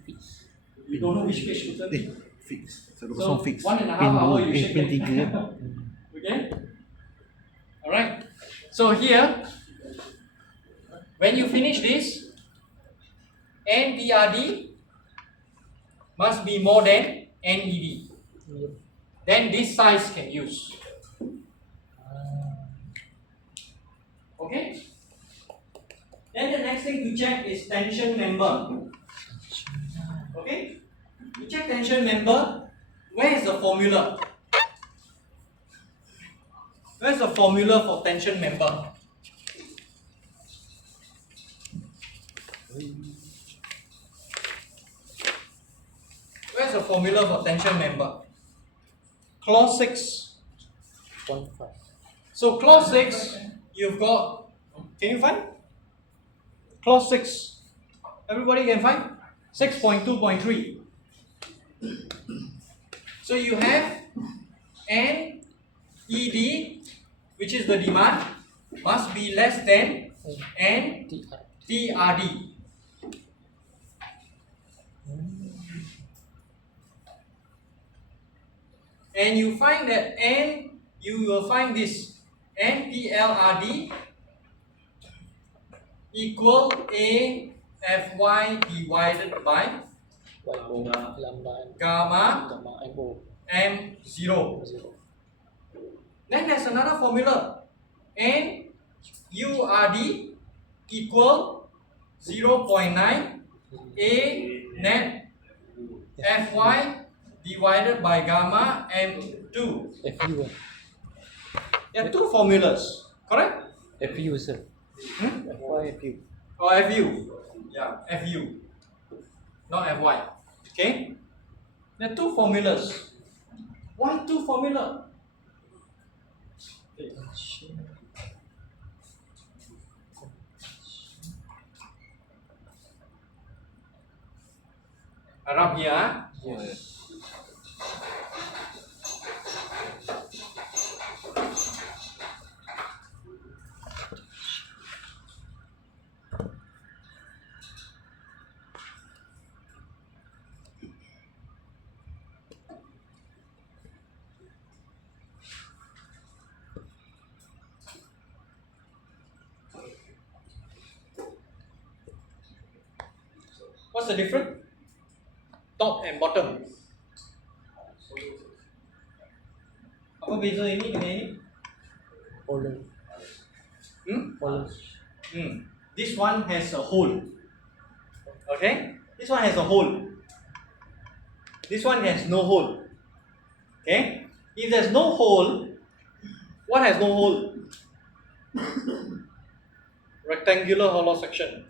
You don't know which page to turn to. Fix. So 1 fix. 1.5 Pin hour 2, you should pin make. 3 Okay? Alright. So here, when you finish this, NPRD must be more than NED. Then this size can use. Okay? Then the next thing to check is tension member. Okay? To check tension member, where is the formula? Where's the formula for tension member? Where's the formula for tension member? Clause 6. 0.5. So clause 6, you've got, can you find? Clause 6. Everybody can find? 6.2.3. So you have N ED, which is the demand, must be less than N TRD. And you find that you will find this NPLRD equal AFY divided by YO lambda gamma MO M0. 0. Then there's another formula. NURD equal 0.9 A net Fy divided by gamma M2. FU There are two formulas, correct? FU sir. FY FU. Or FU. Yeah, FU. Not Fy. Okay? There are two formulas. Why two formula? Harap ya. What's the difference? Top and bottom. Apa beza ini dengan ini? Holland. Holland. This one has a hole. Okay? This one has a hole. This one has no hole. Okay? If there's no hole, what has no hole? Rectangular hollow section.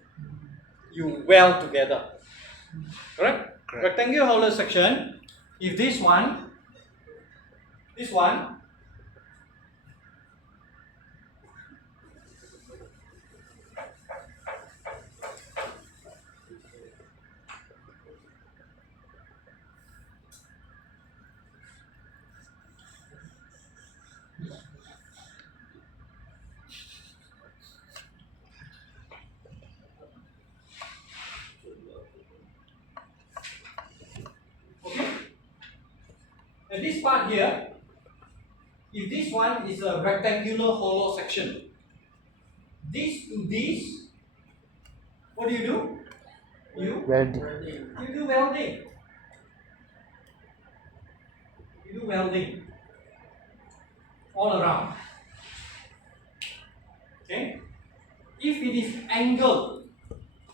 You weld together. Correct? Rectangular hollow section, if this one, and this part here, if this one is a rectangular hollow section, this to this, what do? Welding. You do welding. You do welding all around. If it is angled,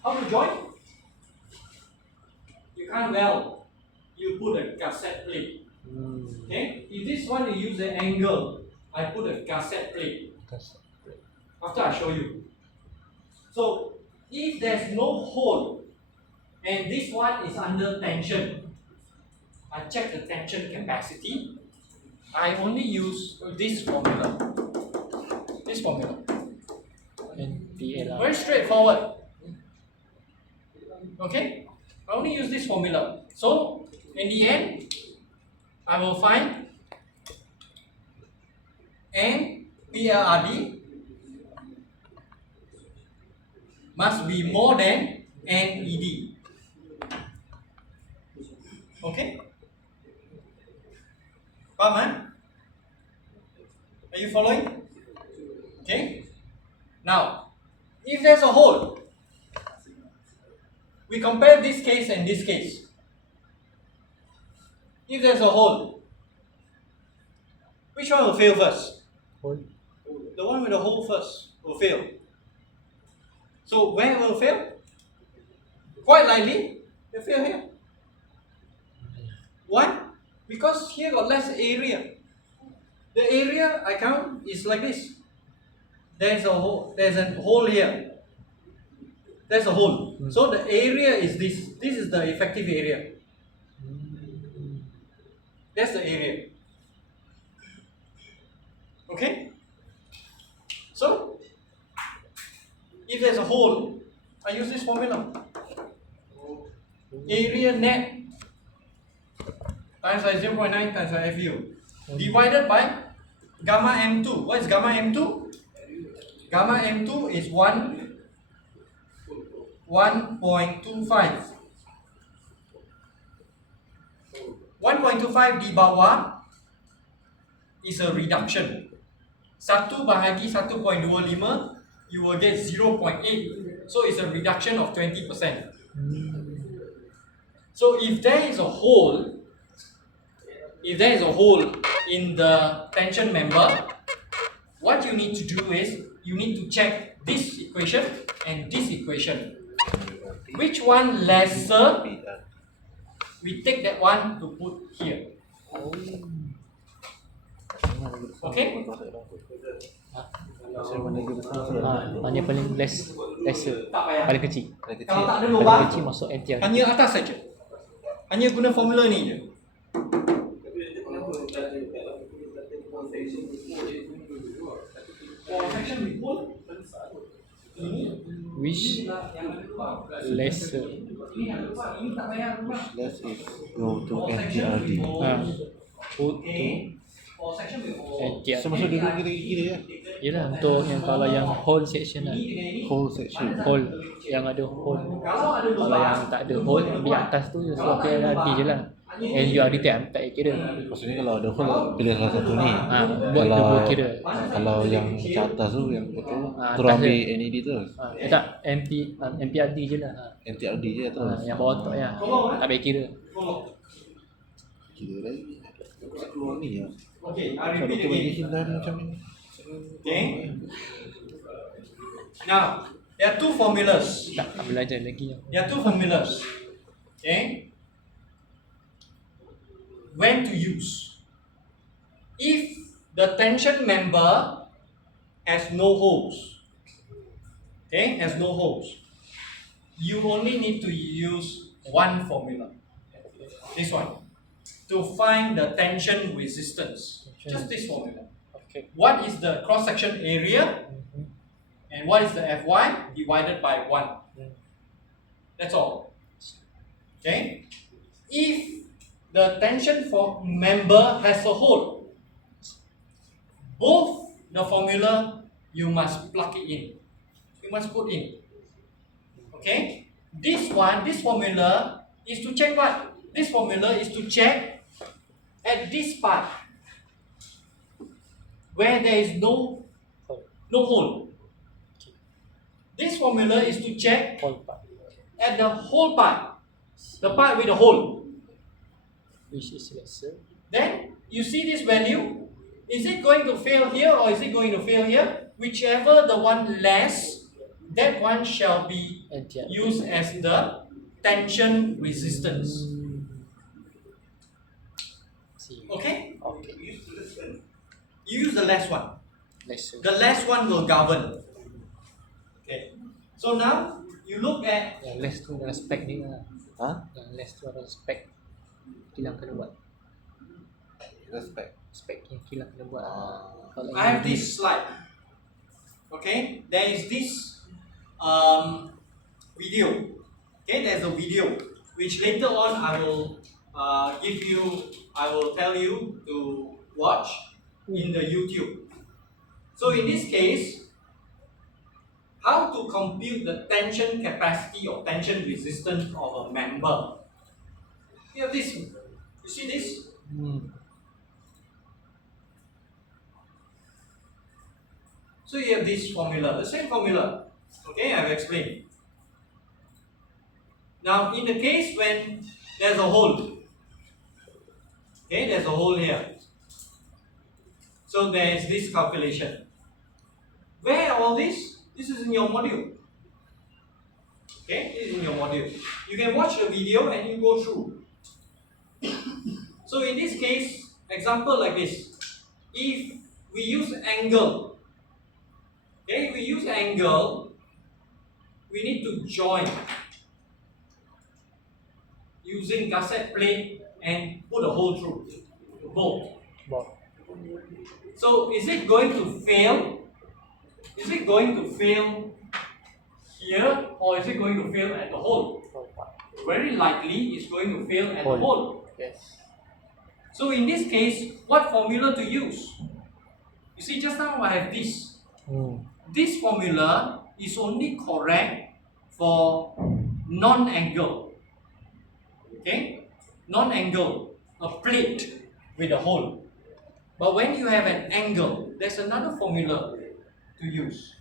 how to join? You can't weld. You put a cassette plate. Okay? If this one you use the angle, I put a cassette plate. After I show you. So if there's no hole and this one is under tension, I check the tension capacity. I only use this formula. This formula. NPL. Very straightforward. Okay? I only use this formula. So in the end, I will find NPLRD must be more than NED. Okay? Paham? Are you following? Okay? Now, if there's a hole, we compare this case and this case. If there's a hole, which one will fail first? Hole. The one with the hole first will fail. So where will fail? Quite likely, they fail here. Why? Because here got less area. The area I count is like this. There's a hole here. There's a hole. So the area is this. This is the effective area. That's the area. Okay? So, if there's a hole, I use this formula. Area net times by 0.9 times by FU divided by gamma M2. What is gamma M2? Gamma M2 is 1.25. 1.25 di bawah is a reduction. 1 bahagi 1.25, you will get 0.8. So it's a reduction of 20%. So if there is a hole in the tension member, what you need to do is you need to check this equation and this equation. Which one lesser? We take that one to put here. Okay? Mana paling lesser, Tak payah. paling kecil. Kalau tak ada Paling lubang, kecil masuk NTR. hanya atas saja. Hanya guna formula ni je. Which lesser? Let's if go to NTRD. Put to NTR. So masuk dulu kita kira ya. Yelah, untuk yang kalau yang whole section lah. Whole section. Whole yang ada hole. Kalau yang tak ada hole, di atas tu suruh PLRD je lah. NURD tak kira. Maksudnya kalau ada hole pilih salah satu ni. Buat Kalau double kira. kalau yang ke atas tu yang betul Ah, terus atas ambil dia. NED tu. Tak, MPRD je lah. NTRD je tu. Yang bawah tak ya. Tak payah kira. Kira lagi. Aku keluar ni ya. Okay, I Kalau repeat tu bagi again. hindar macam ni. Okay. Now, there are two formulas. Tak belajar lagi. There are two formulas. Okay. When to use. If the tension member has no holes, okay, has no holes, you only need to use one formula. This one. To find the tension resistance. Just this formula. Okay. What is the cross-section area and what is the Fy divided by 1. That's all. Okay? If the tension for member has a hole, both the formula you must plug it in. You must put in. Okay? This formula is to check what? This formula is to check at this part where there is no hole. This formula is to check Whole part. at the whole part, the part with the hole. Which is lesser. Then you see this value. Is it going to fail here or is it going to fail here? Whichever the one less, that one shall be used as the tension resistance. See. Okay? Okay. You use the less one. Lesser. The less one will govern. Okay. So now you look at Yang less tu adalah spek dia lah. Ha? Yang less tu adalah spek kilang kena buat. Respect. Spek yang kilang kena buat. Kalau I have this slide. Okay, there is this video. Okay, there's a video which later on I will I will tell you to watch in the YouTube. So in this case, how to compute the tension capacity or tension resistance of a member. You have this. You see this? So you have this formula, the same formula. Okay, I've explained. Now, in the case when there's a hole, okay, there's a hole here. So there is this calculation. Where are all this? This is in your module. Okay, this is in your module. You can watch the video and you go through. So in this case, example like this. If we use angle, okay, we use angle, we need to join using gusset plate and put a hole through, bolt. So is it going to fail? Is it going to fail here or is it going to fail at the hole? Very likely it's going to fail at the hole. Yes. So in this case, what formula to use? You see, just now I have this. This formula is only correct for non-angle. Okay? Non-angle, a plate with a hole. But when you have an angle, there's another formula to use.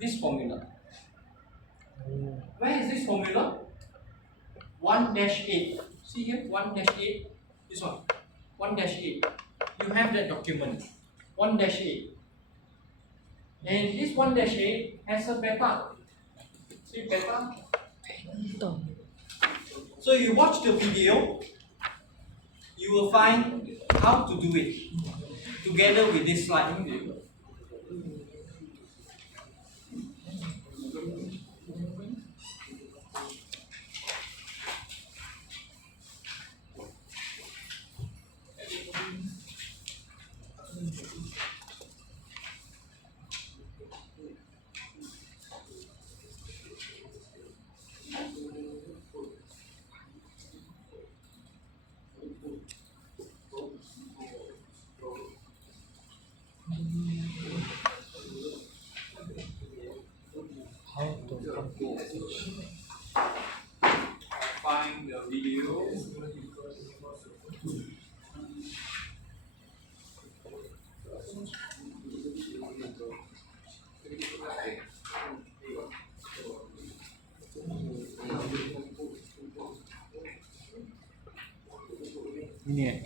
This formula. Where is this formula? 1-8. See here, 1-8. This one. 1-8. You have that document. 1-8. And this 1-8 has a beta. See beta? So you watch the video, you will find how to do it together with this slide. How to compute this? Find the video. Ini eh.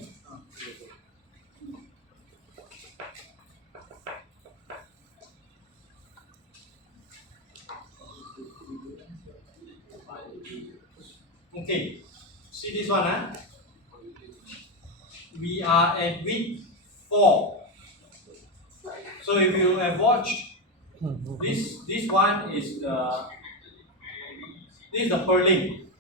Okay, see this one, huh? We are at week 4. So if you have watched, this one is the purling.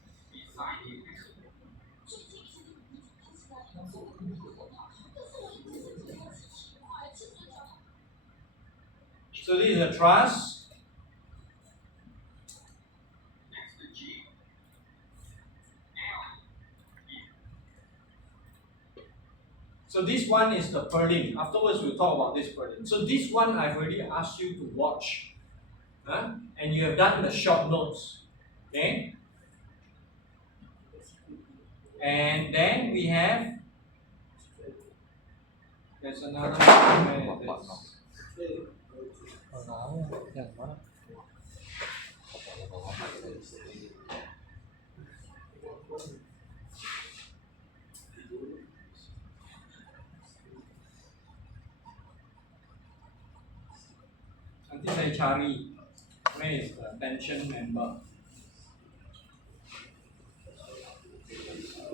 So this is a truss. So this one is the purling. Afterwards, we'll talk about this purling. So this one I've already asked you to watch. And you have done the short notes. Okay? And then we have, there's another one. Yang mana? Nanti saya saya cari where is the tension member.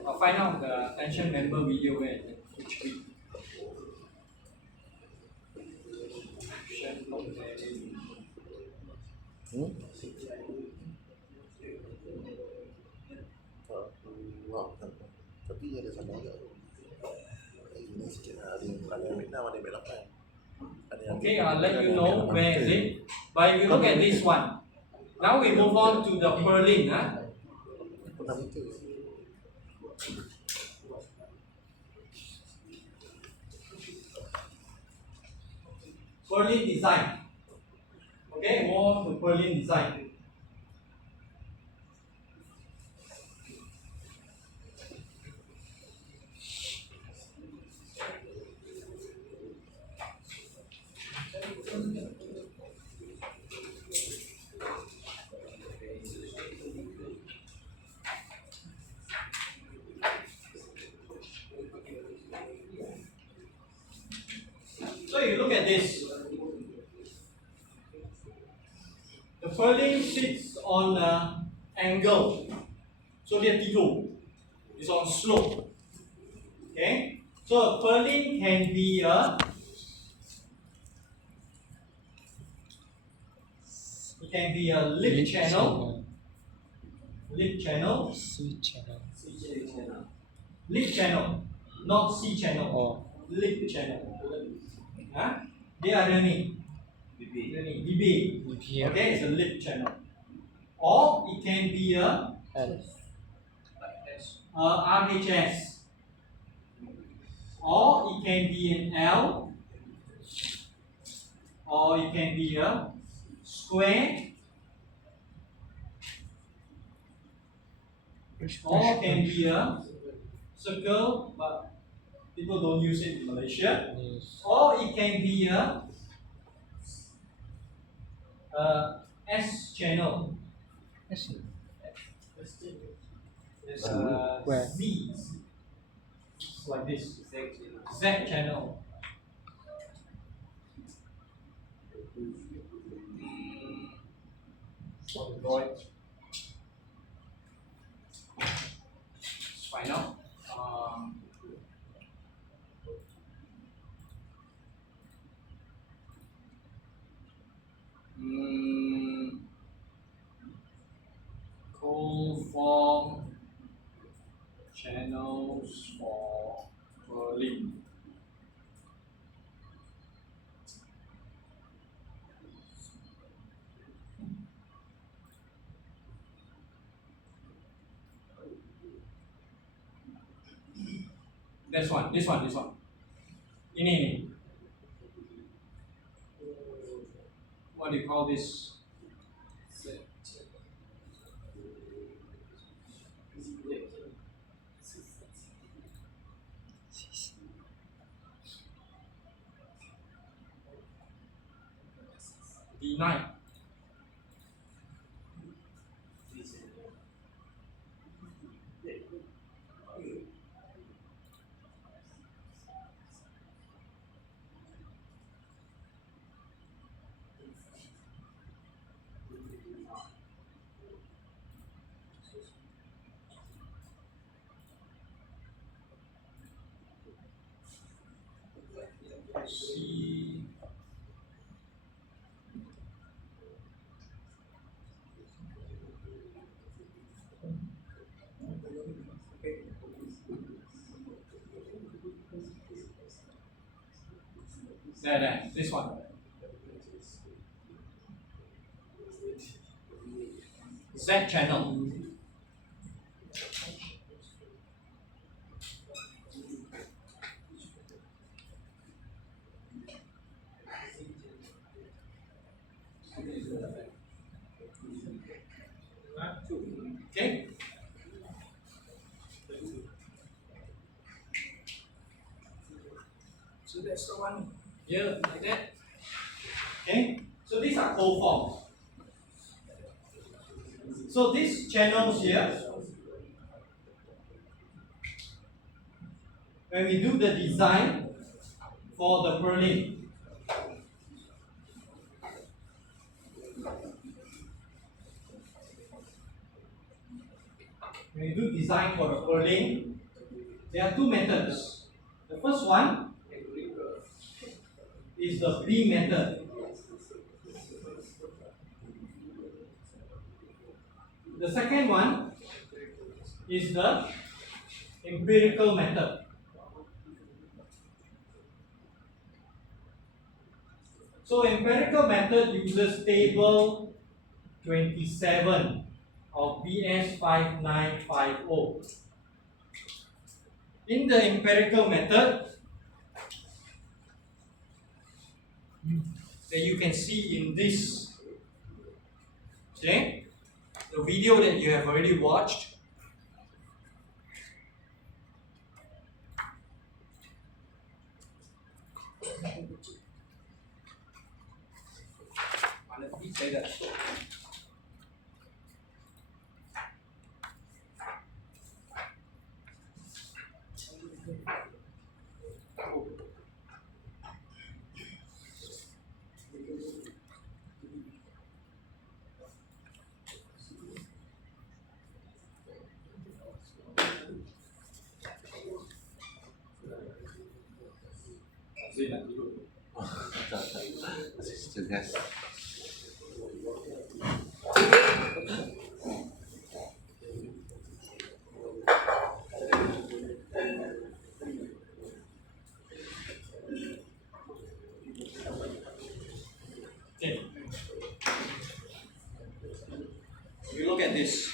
I'll find out the tension member video where which week. Action comparing. Hmm? Wow. Tapi ada sama juga. Ini sikit ada yang Vietnam, ada yang Vietnam. Okay, I'll let you know where is it. But if you look at this one, now we move on to the purlin. Purlin design. Okay, more to purlin design. So you look at this. The purlin sits on an angle. So dia tidur. It's on slope. Okay? So a purlin can be a lip channel. Lip channel. C channel. Lip channel. Not C channel. Oh. Lip channel. Dia ada ni. Bibir. Bibir. Okay, it's a lip channel. Or it can be a L. RHS. Or it can be an L. Or it can be a square. Or it can be a circle, but people don't use it in Malaysia. Yes. Or it can be a S channel. Yes. There's Where? Z. It's like this. Z channel. Let's find out. Cold form channels for purlin. This one. Ini. What do you call this? D9. C. There, this one. Z channel. Okay. So that's the one here, like that. Okay. So these are cold forms. So these channels here, when we do the design for the purlin, designed for the purling, there are two methods. The first one is the B method. The second one is the empirical method. So empirical method uses table 27 of BS 5950. In the empirical method, that you can see in this, okay, the video that you have already watched. Let me say that. Jelas. Okay. You look at this.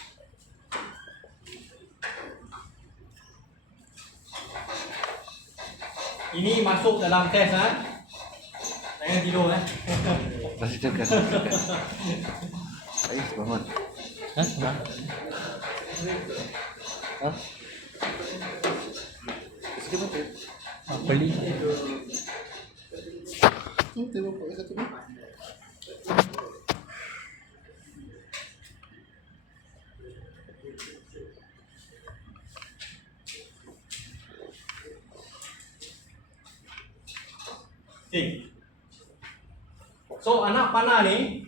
Ini masuk dalam test jangan tidur Masih jaga. Ayo bangun. Hah? Nah. Hah? Sikit aja. Beli. Tengok pakai satu ni. Okay. So anak panah ni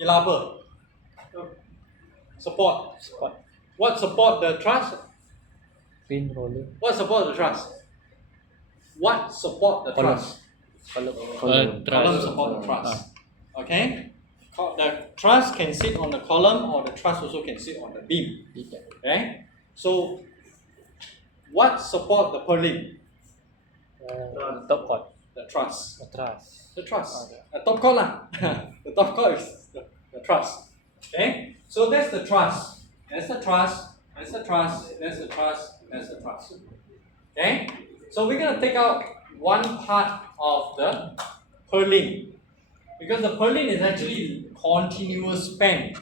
ialah apa? Support. Spot. What support the truss? Pin roller. What support the truss? What support the Column. truss? Column. Column support the truss. Okay. The truss can sit on the column, or the truss also can sit on the beam. Okay. So what support the purlin? Top chord. The truss. Truss. The truss. The top chord lah. The top chord is the truss. Okay. So that's the truss. That's the truss. That's the truss. That's the truss. That's the truss. Okay. So we're gonna take out one part of the purlin, because the purlin is actually continuous span,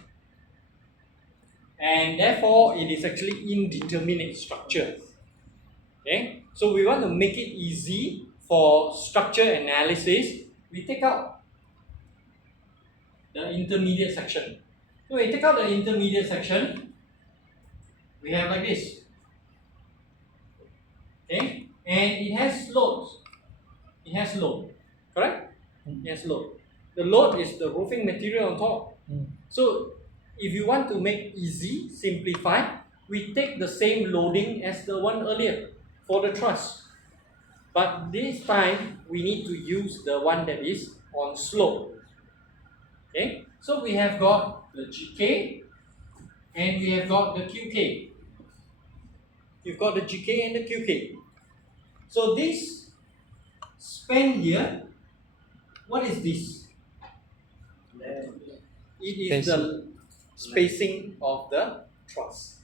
and therefore it is actually indeterminate structure. Okay, so we want to make it easy for structure analysis. We take out the intermediate section. So we take out the intermediate section, we have like this. Okay, and it has loads. It has load, correct? It has load. The load is the roofing material on top. So if you want to make easy, simplify, we take the same loading as the one earlier for the truss. But this time we need to use the one that is on slope. Okay, so we have got the GK and we have got the QK. You've got the GK and the QK. So this span here, what is this? It is the spacing of the truss.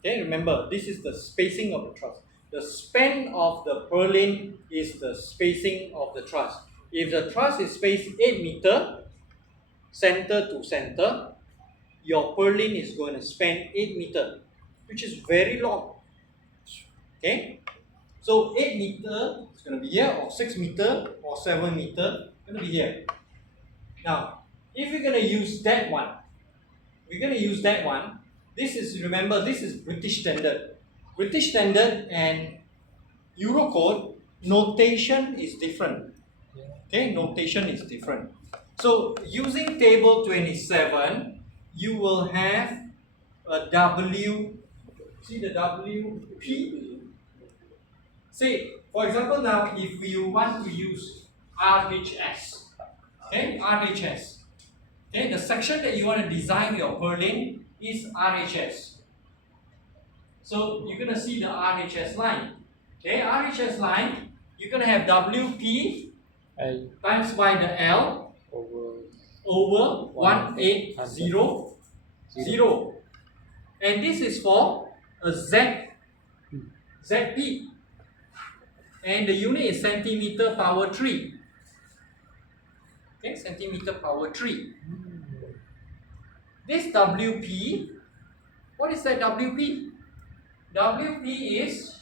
Okay, remember, this is the spacing of the truss. The span of the purlin is the spacing of the truss. If the truss is spaced 8 meter, center to center, your purlin is going to span 8 meter, which is very long. Okay, so 8 meter is going to be here, or 6 meter, or 7 meter, going to be here. Now, if we're going to use that one, this is, remember, this is British standard. British standard and Eurocode notation is different. Okay, notation is different. So using table 27, you will have a W, see the WP? Say, for example now, if you want to use RHS, okay, RHS, okay, the section that you want to design your purlin is RHS. So you're going to see the RHS line. Okay, RHS line, you're going to have WP L times by the L over 180, 0. And this is for a ZP. And the unit is centimeter power 3. Okay, centimeter power 3. This WP, what is that WP? WP is,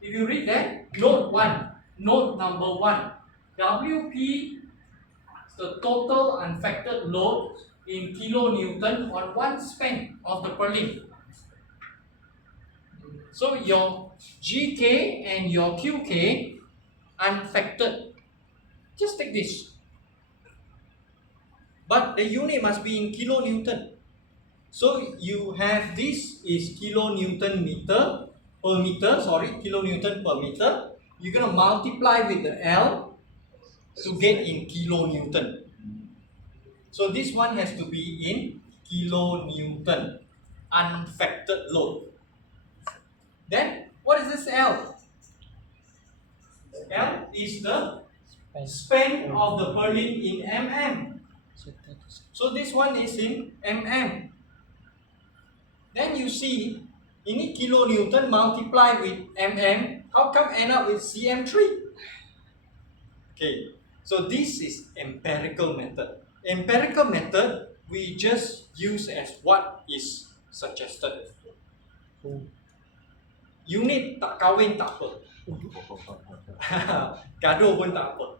if you read that, note number 1. WP is the total unfactored load in kilonewton on one span of the purlin. So your GK and your QK unfactored. Just take this. But the unit must be in kilonewton. So you have this is kilonewton per meter. You're going to multiply with the L to get in kilonewton. So this one has to be in kilonewton, unfactored load. Then what is this L? L is the span of the purlin in mm. So this one is in mm. Then you see, you need kilonewton multiplied with mm. How come end up with cm3? Okay, so this is empirical method. Empirical method, we just use as what is suggested. Unit tak kahwin tak apa. Gaduh pun tak apa.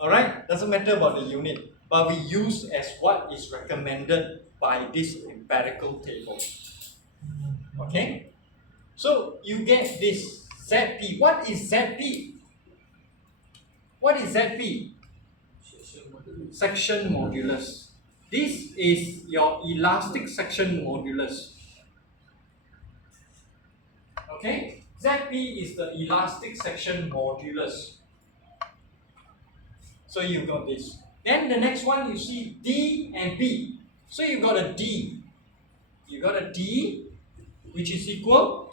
Alright, doesn't matter about the unit, but we use as what is recommended by this empirical table. Okay, so you get this ZP. What is ZP? What is ZP? Section modulus. This is your elastic section modulus. Okay, ZP is the elastic section modulus. So you've got this. Then the next one you see D and B. So you got a D. You got a D which is equal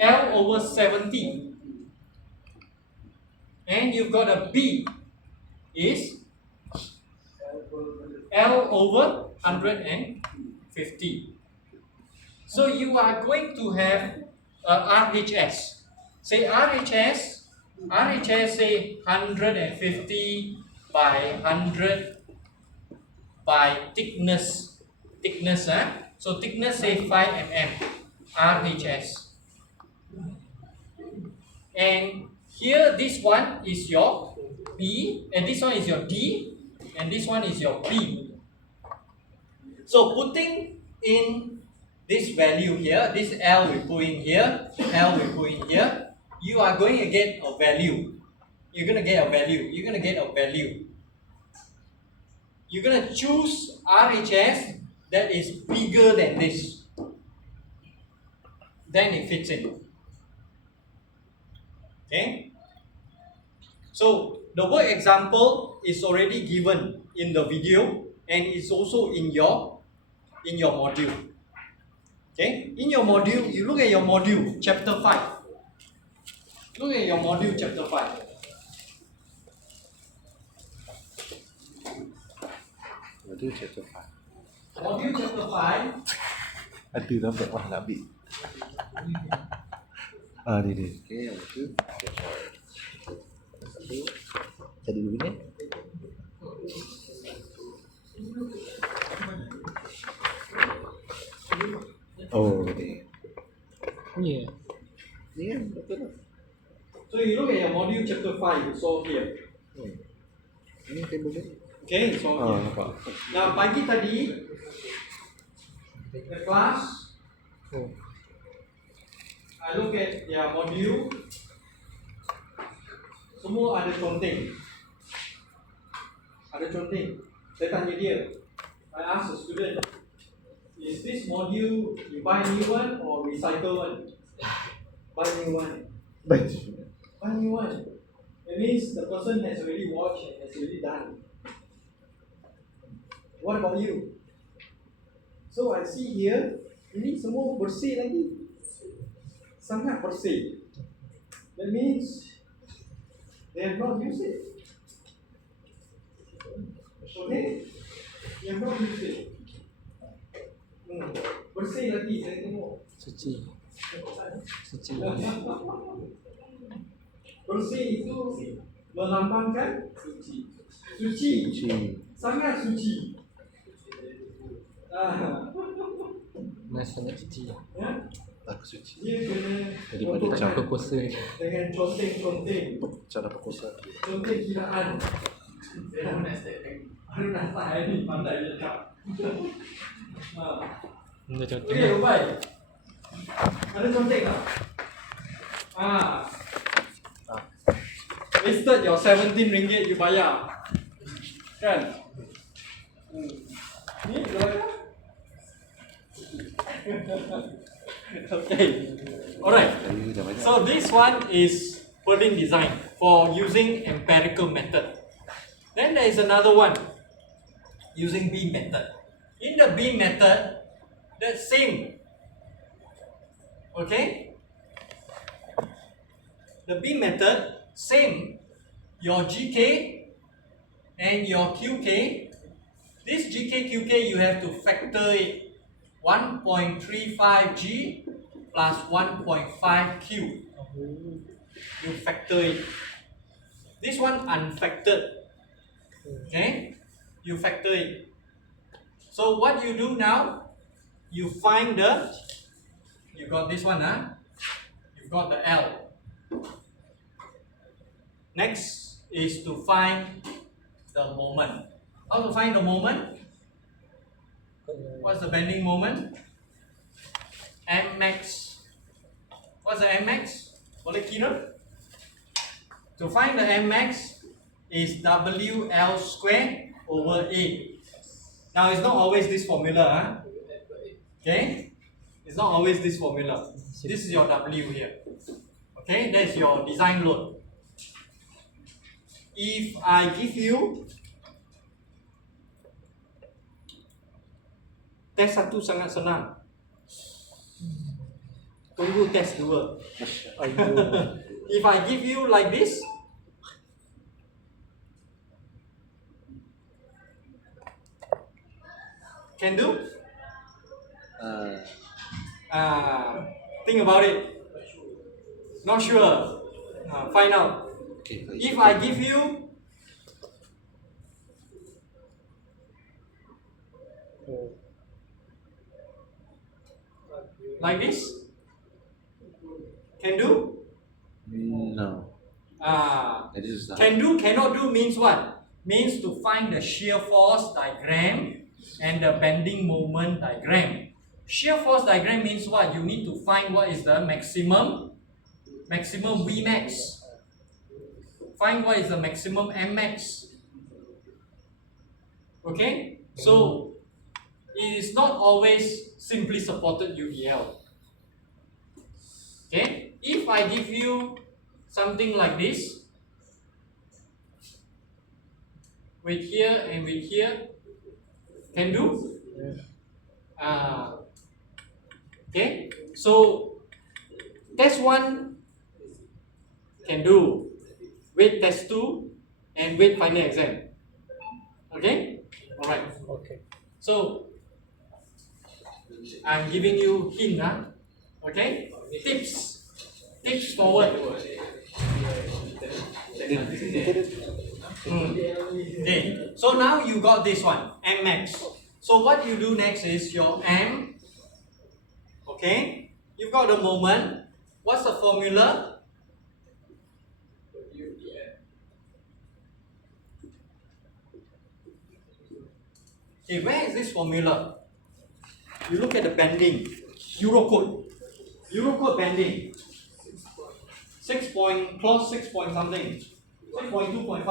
L over 70. And you've got a B is L over 150. So you are going to have RHS. Say RHS say 150 by 100 by thickness. So thickness say 5 mm. RHS. And here this one is your B, and this one is your D, and this one is your B. So putting in this value here, this L we put in here, L we put in here, you are going to get a value. You're going to get a value. You're going to get a value. You're going to choose RHS that is bigger than this. Then it fits in. Okay? So the work example is already given in the video and is also in your module. Okay? In your module, you look at your module, chapter 5. Look at your module, chapter 5. Module chapter 5. Module chapter 5. Ada nampak wah nak ambil. Ni. Okay, yang itu. Jadi begini. Oh, ni. Yeah. Ni kan betul lah. So you look at your module chapter 5, it's all here. Ini table ni. Okay, it's all here. Nampak. Now pagi tadi, the class, I look at their module, semua ada conteng. Ada conteng. Saya tanya dia, I ask the student, is this module you buy new one or recycle one? Buy new one. Buy new one. It means the person has already watched and has already done. What about you? So I see here, ini semua bersih lagi. Sangat bersih. That means they have not used it. Okay? They have not used it. Bersih lagi, saya tengok. Suci. Suci. Bersih itu melambangkan suci. Suci. Sangat suci. Sangat suci. Ya? Aku suci. Dia kena Daripada Tak cara berkuasa. dengan conteng-conteng. cara berkuasa. Conteng kiraan. Dia nak step lagi. Hari nak ni pandai dia cakap. Dia contoh. Okey, Rubai. Ada conteng tak? Wasted your 17 ringgit you bayar. Kan? Ni berapa? Okay. Alright. So this one is building design for using empirical method. Then there is another one using beam method. In the beam method, the same. Okay? The beam method, same. Your GK and your QK. This GK, QK, you have to factor it. 1.35G plus 1.5Q. You factor it. This one unfactored. Okay? You factor it. So what you do now, you find you got this one, you've got the L. Next is to find the moment. How to find the moment? What's the bending moment? Mmax. What's the Mmax? Boleh kira? To find the Mmax is WL square over A. Now it's not always this formula, okay? It's not always this formula. This is your W here. Okay, that's your design load. If I give you test 1 sangat senang. Tunggu test 2. If I give you like this, can do? Think about it. Not sure. Find out. Okay, If I give you like this, can do? no. This is not. Can do, cannot do means what? Means to find the shear force diagram and the bending moment diagram. Shear force diagram means what? You need to find what is the maximum Vmax. Find what is the maximum Mmax. Okay? So it is not always simply supported UEL. Okay? If I give you something like this, with here and with here, can do? Okay? So test 1 can do. With test 2 and with final exam. Okay? Alright. Okay. So I'm giving you hint, okay? Tips forward. Okay. So now you got this one, Mmax. So what you do next is your M. Okay? You've got the moment. What's the formula? Okay, where is this formula? You look at the bending. Eurocode bending. 6 point, clause 6 point something. 6.2.5.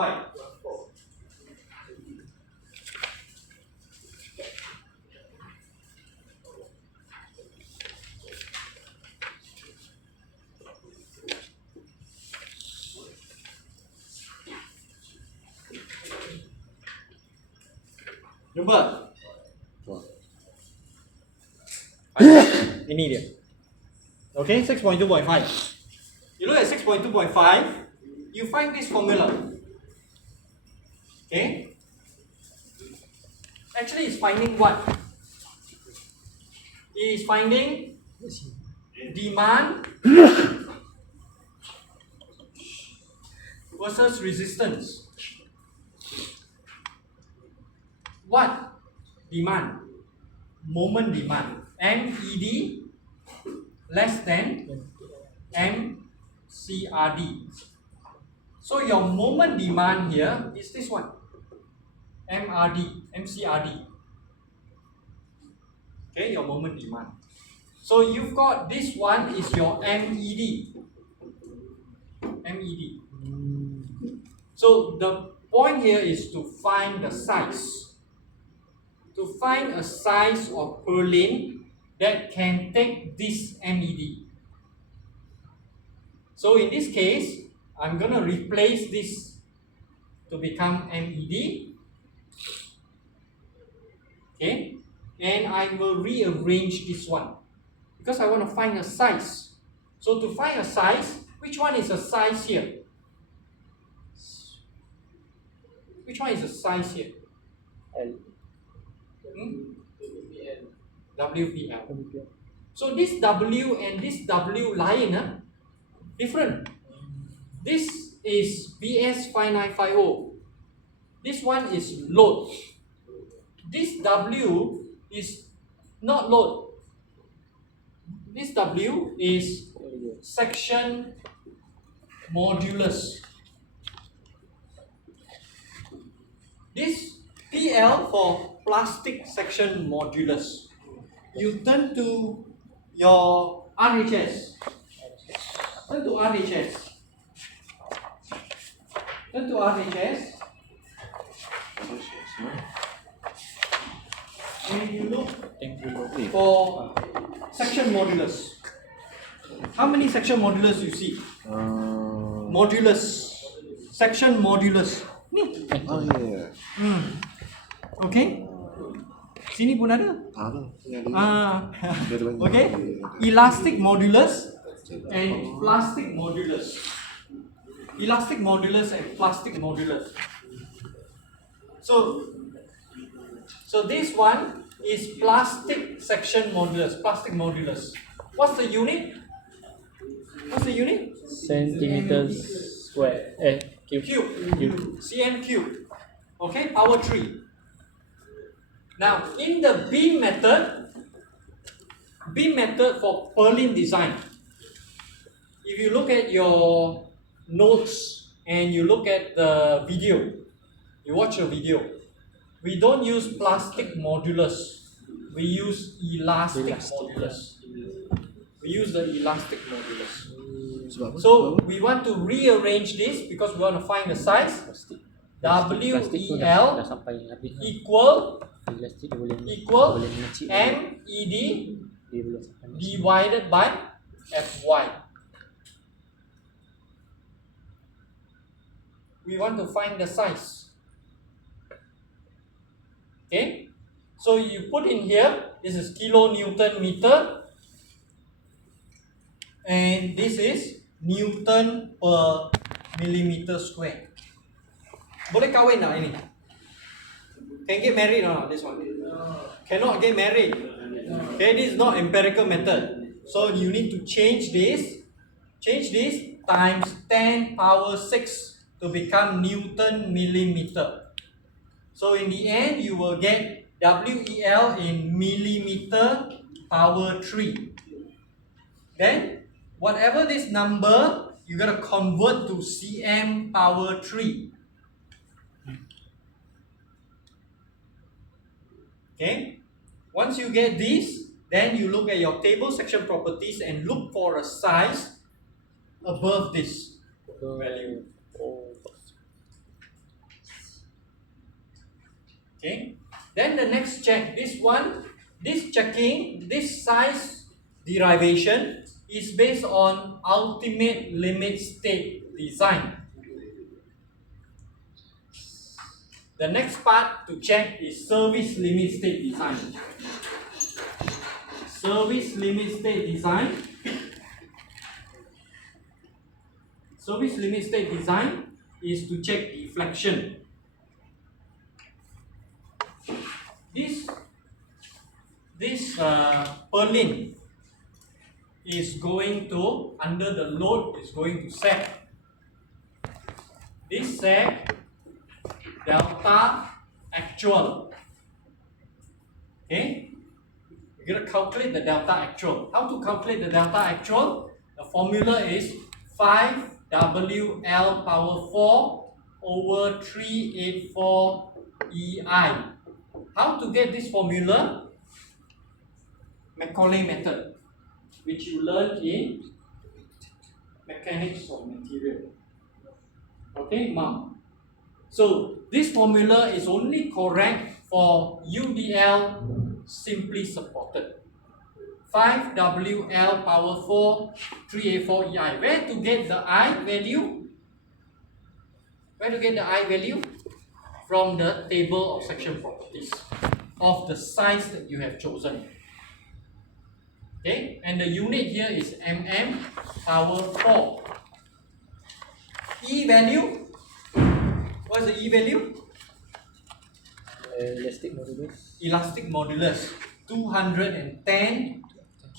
Jumpa? Wah. Ini dia. Okay, 6.2.5. You look at 6.2.5, you find this formula. Okay? Actually, it's finding what? It is finding demand versus resistance. What? Demand. Moment demand. MED less than MCRD. So your moment demand here is this one. MCRD. Okay, your moment demand. So you've got this one is your MED. So the point here is to find the size. To find a size of purlin that can take this MED. So in this case, I'm going to replace this to become MED. Okay, and I will rearrange this one because I want to find a size. So to find a size, which one is a size here? Which one is a size here? L. WPL. So this W and this W line different. This is BS5950. This one is load. This W is not load. This W is section modulus. This PL for plastic section modulus. You turn to your RHS. Turn to RHS. Turn to RHS. And you look for section modulus. How many section modulus you see? Modulus. Section modulus. Ni. Oh yeah. Okay. Sini pun ada. Ada. Okay. Elastic modulus and plastic modulus. Elastic modulus and plastic modulus. So this one is plastic section modulus. Plastic modulus. What's the unit? What's the unit? Centimeters square. Cube. cm cube. Okay, power 3. Now, in the beam method for purlin design, if you look at your notes and you look at the video, you watch a video, we don't use plastic modulus, we use elastic modulus. We use the elastic modulus. So we want to rearrange this because we want to find the size. WEL equal MED divided by FY. We want to find the size. Okay, so you put in here, this is kilonewton meter, and this is Newton per millimeter square. Boleh kahwin tak ini? Can get married or not, this one? Cannot get married. Okay, this is not empirical method. So you need to change this times 10 power 6 to become Newton millimeter. So in the end, you will get WEL in millimeter power 3. Then, whatever this number, you gotta convert to cm power 3. Okay? Once you get this, then you look at your table section properties and look for a size above this value. Okay? Then the next check, this size derivation is based on ultimate limit state design. The next part to check is service limit state design. Service limit state design. Service limit state design is to check deflection. This purlin is going to, under the load, is going to sag. This sag delta actual. Okay, we're going to calculate the delta actual. How to calculate the delta actual? The formula is 5WL power 4 over 384 EI. How to get this formula? Macaulay method, which you learn in mechanics of material. Okay, Mom. So this formula is only correct for UDL simply supported. 5WL power 4 384 EI. Where to get the I value? Where to get the I value? From the table of section properties of the size that you have chosen. Okay, and the unit here is mm power 4. E value, what is the E value? Elastic modulus. Elastic modulus 210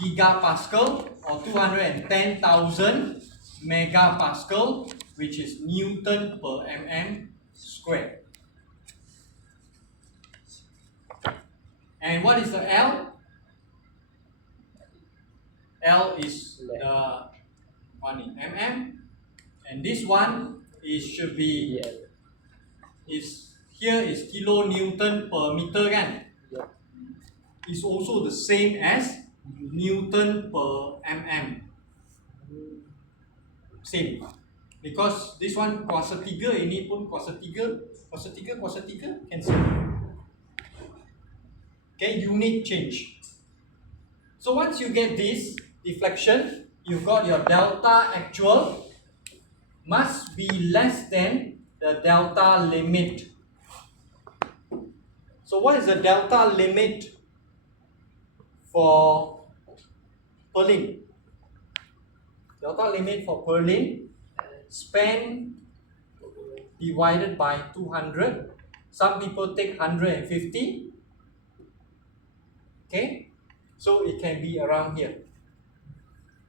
gigapascal or 210,000 megapascal, which is Newton per mm squared. And what is the L? L is the one in mm, and this one is should be is here is kilonewton per meter kan? Is also the same as Newton per mm. Same. Because this one kuasa 3, ini pun kuasa 3, kuasa 3 cancel. Okay, unit change. So once you get this deflection, you've got your delta actual must be less than the delta limit. So what is the delta limit for purlin? Delta limit for purlin, span divided by 200. Some people take 150. Okay, so it can be around here.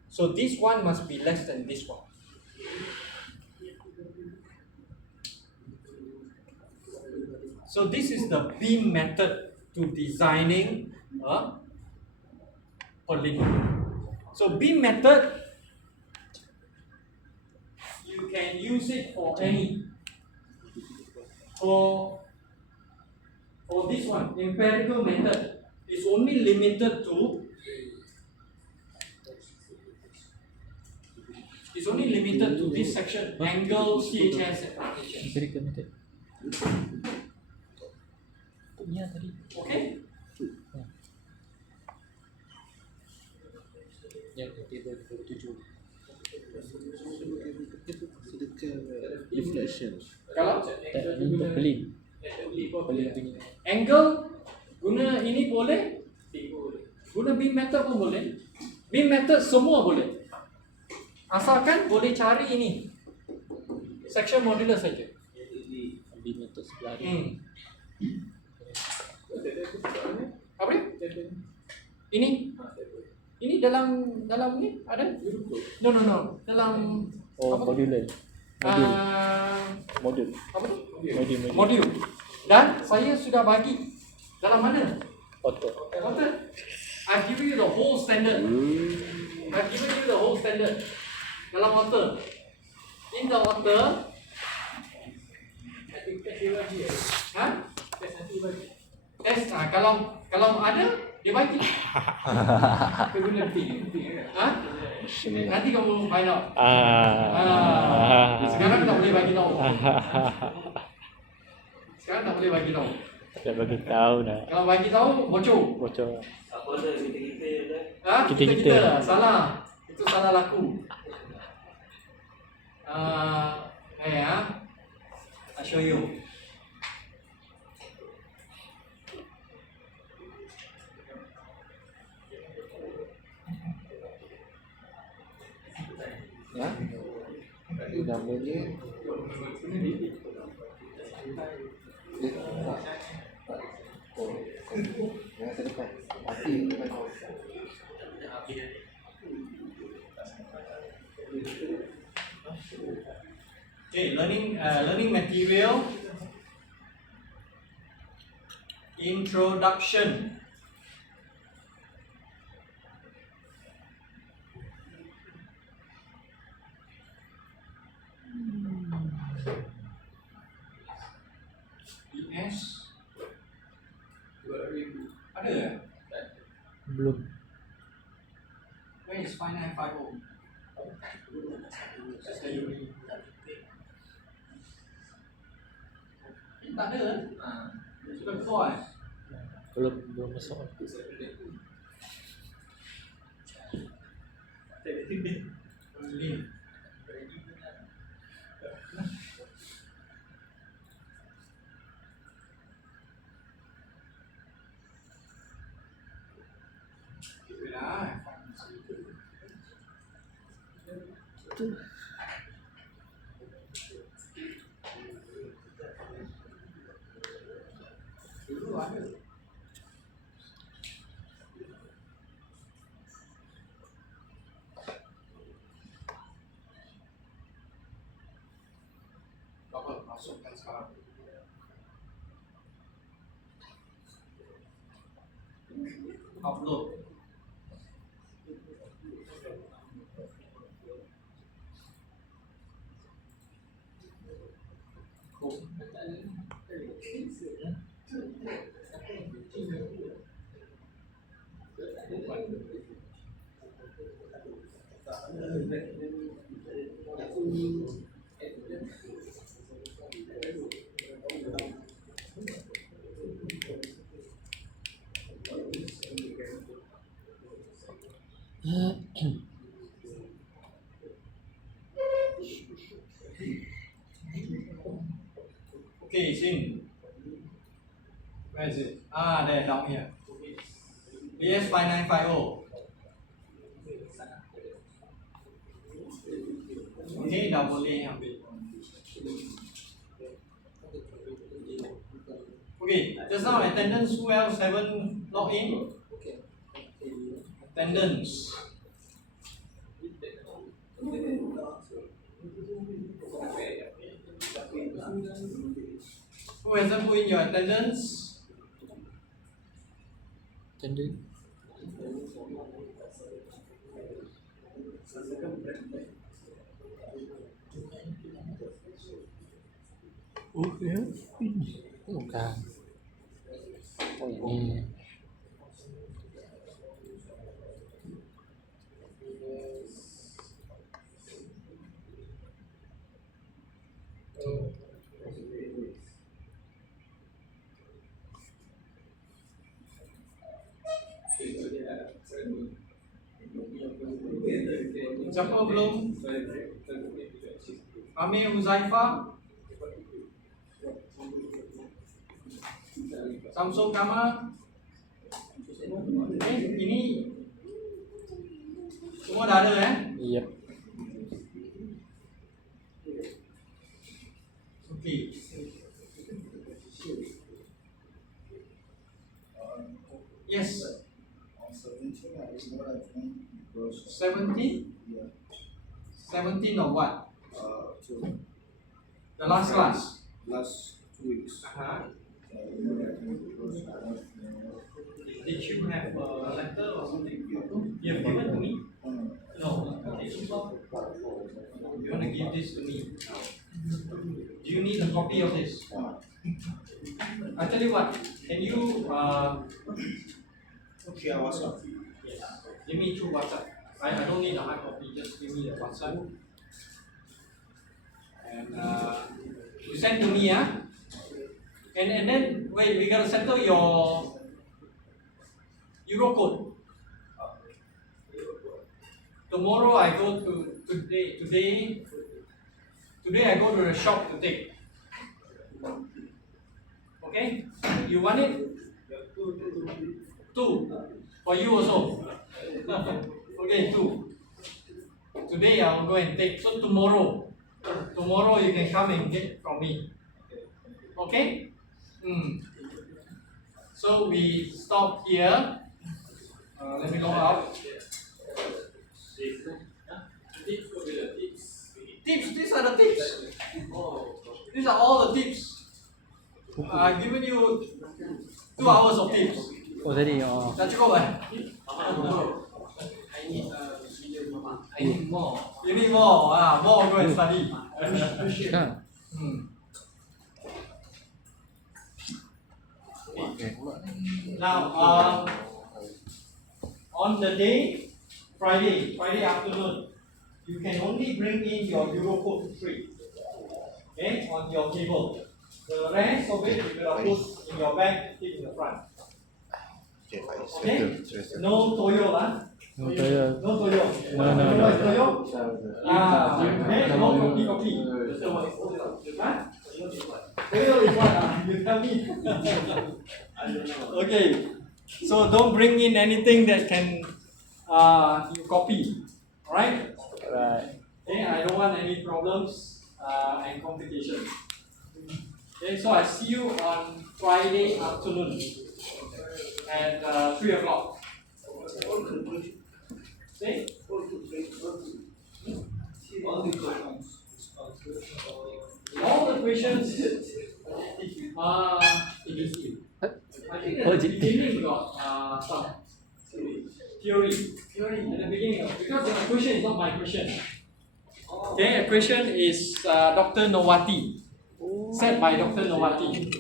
So this one must be less than this one. So this is the beam method to designing a purlin. So beam method, you can use it for any. For this one, empirical method is only limited to this section, angle, CHS application. Empirical method. Ya tadi. Okay? Ya, table 27. Deflection. Kalau Tak, ni untuk pelin. Pelin punya. angle guna ini boleh, guna beam method pun boleh. Beam method semua boleh. Asalkan boleh cari ini section modulus saja. Beam method sebelah ni. Apa ni? Ini dalam ni ada? No. Dalam Oh, apa? modular. Modul. Apa tu? Modul. Modul. Dan saya sudah bagi dalam mana? Auto. Water. I've given you the whole standard. Dalam water. In the water. Ha? Test. Kalau ada, dia bagi. Ha? Nanti kamu find out. Sekarang tak boleh bagi tahu. Tak bagi tahu dah. Kalau bagi tahu, bocor. Bocor. Ha? Kita. Salah. Itu salah laku. I show you. Nama dia yang terdepan hati depan kau. Okay, learning material. Introduction. PS. Ada ya? Belum. Where is 5950? Tak ada kan? Sudah keluar eh? Belum masuk. Dulu ada. Apa masukkan sekarang? Upload. Okay, Shin. Where is it? Ah, there, down here. BS 5950. Ini dah boleh ambil. Okay, just now attendance, who else haven't logged in? Attendance. Who hasn't put in your attendance? Tanda. Oh ya. Bukan. Oh ini. Siapa belum? Amir Huzaifah, Samsung Kamal. Ini semua dah ada Yep. Okay. Yes. 17? 17 of what? The last class. Last 2 weeks. Did you have a letter or something? You have given to me? No. Okay. You want to give this to me? Do you need a copy of this? I tell you what. Can you Share WhatsApp. give me through WhatsApp? I don't need a hard copy. Just give me the WhatsApp. And you send to me, yeah. And then wait, we gotta settle your Euro code. Tomorrow I go to today I go to the shop to take. Okay? You want it? 2 for you also. Okay, 2. Today I'll go and take. So tomorrow Tomorrow you can come and get from me. Okay? So we stop here. Let me go out. Tips, these are the tips. These are all the tips. I've given you 2 hours of tips. Oh tadi oh. Dah cukup kan? I need more. You need more. More go and study. Kan. Now, on the day, Friday afternoon, you can only bring in your Eurocode 3, okay, on your table. The rest of it you're gonna put in your bag, keep in the front. Okay, fine. Okay? No toyo, No toyo. No toyo. No. You know what's toyo? Okay, no coffee. Huh? Toyo is what? You tell me. Okay, so don't bring in anything that can you copy, alright? Right. Okay, I don't want any problems and complications. Okay, so I see you on Friday afternoon at 3 o'clock. Okay? All the questions ABC. I think at the beginning we got some theory. At the beginning, because the question is not my question. Okay, a question is Dr. Nowati, set by Dr. Nowati.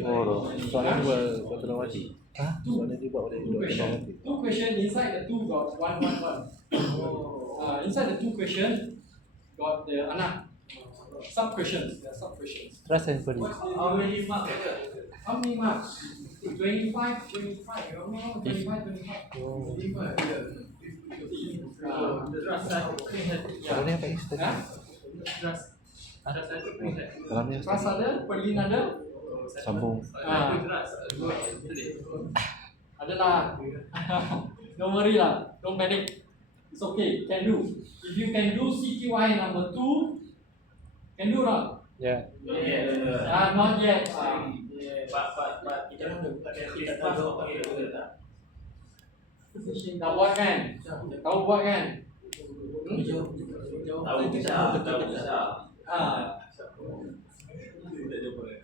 Oh, soalan dua Dr. Nawati. Soalan dia buat oleh Dr. Nawati. Two questions inside the two got 111. Inside the two questions got the anak sub questions. There are sub questions. Trust and belief. How many marks? How many marks? 25. You know, 25. Kalau ni apa Easter? Kalau ni Trust ada, Perlin ada. sambung. Adalah. Don't worry lah. Don't panic. It's okay. Can do. If you can do CQI number 2, can do not? Yeah. Not yet. Dah buat kan? Tahu buat kan? Tahu bisa.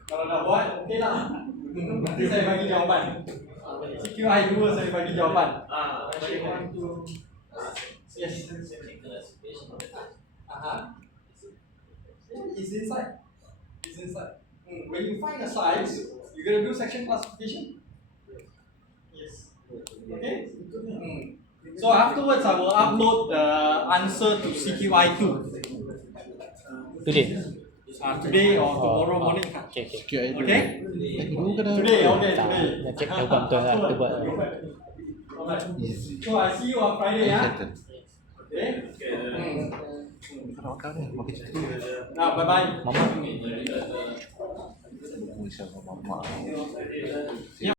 Kalau dah buat, okey lah. Nanti saya bagi jawapan. CQI 2 saya bagi jawapan. Yes. It's inside. It's inside. When you find a size, you're gonna do section classification. Yes. Okay. So afterwards, I will upload the answer to CQI 2. Today. Today or tomorrow morning. Okay. Okay. Dulu kena Today. Today. Nak check jawapan betul lah. Kita buat. Alright. So I see you on Friday, ya. Okay. Kalau makan ni makan cerita. Now, bye bye. Mama. Mama.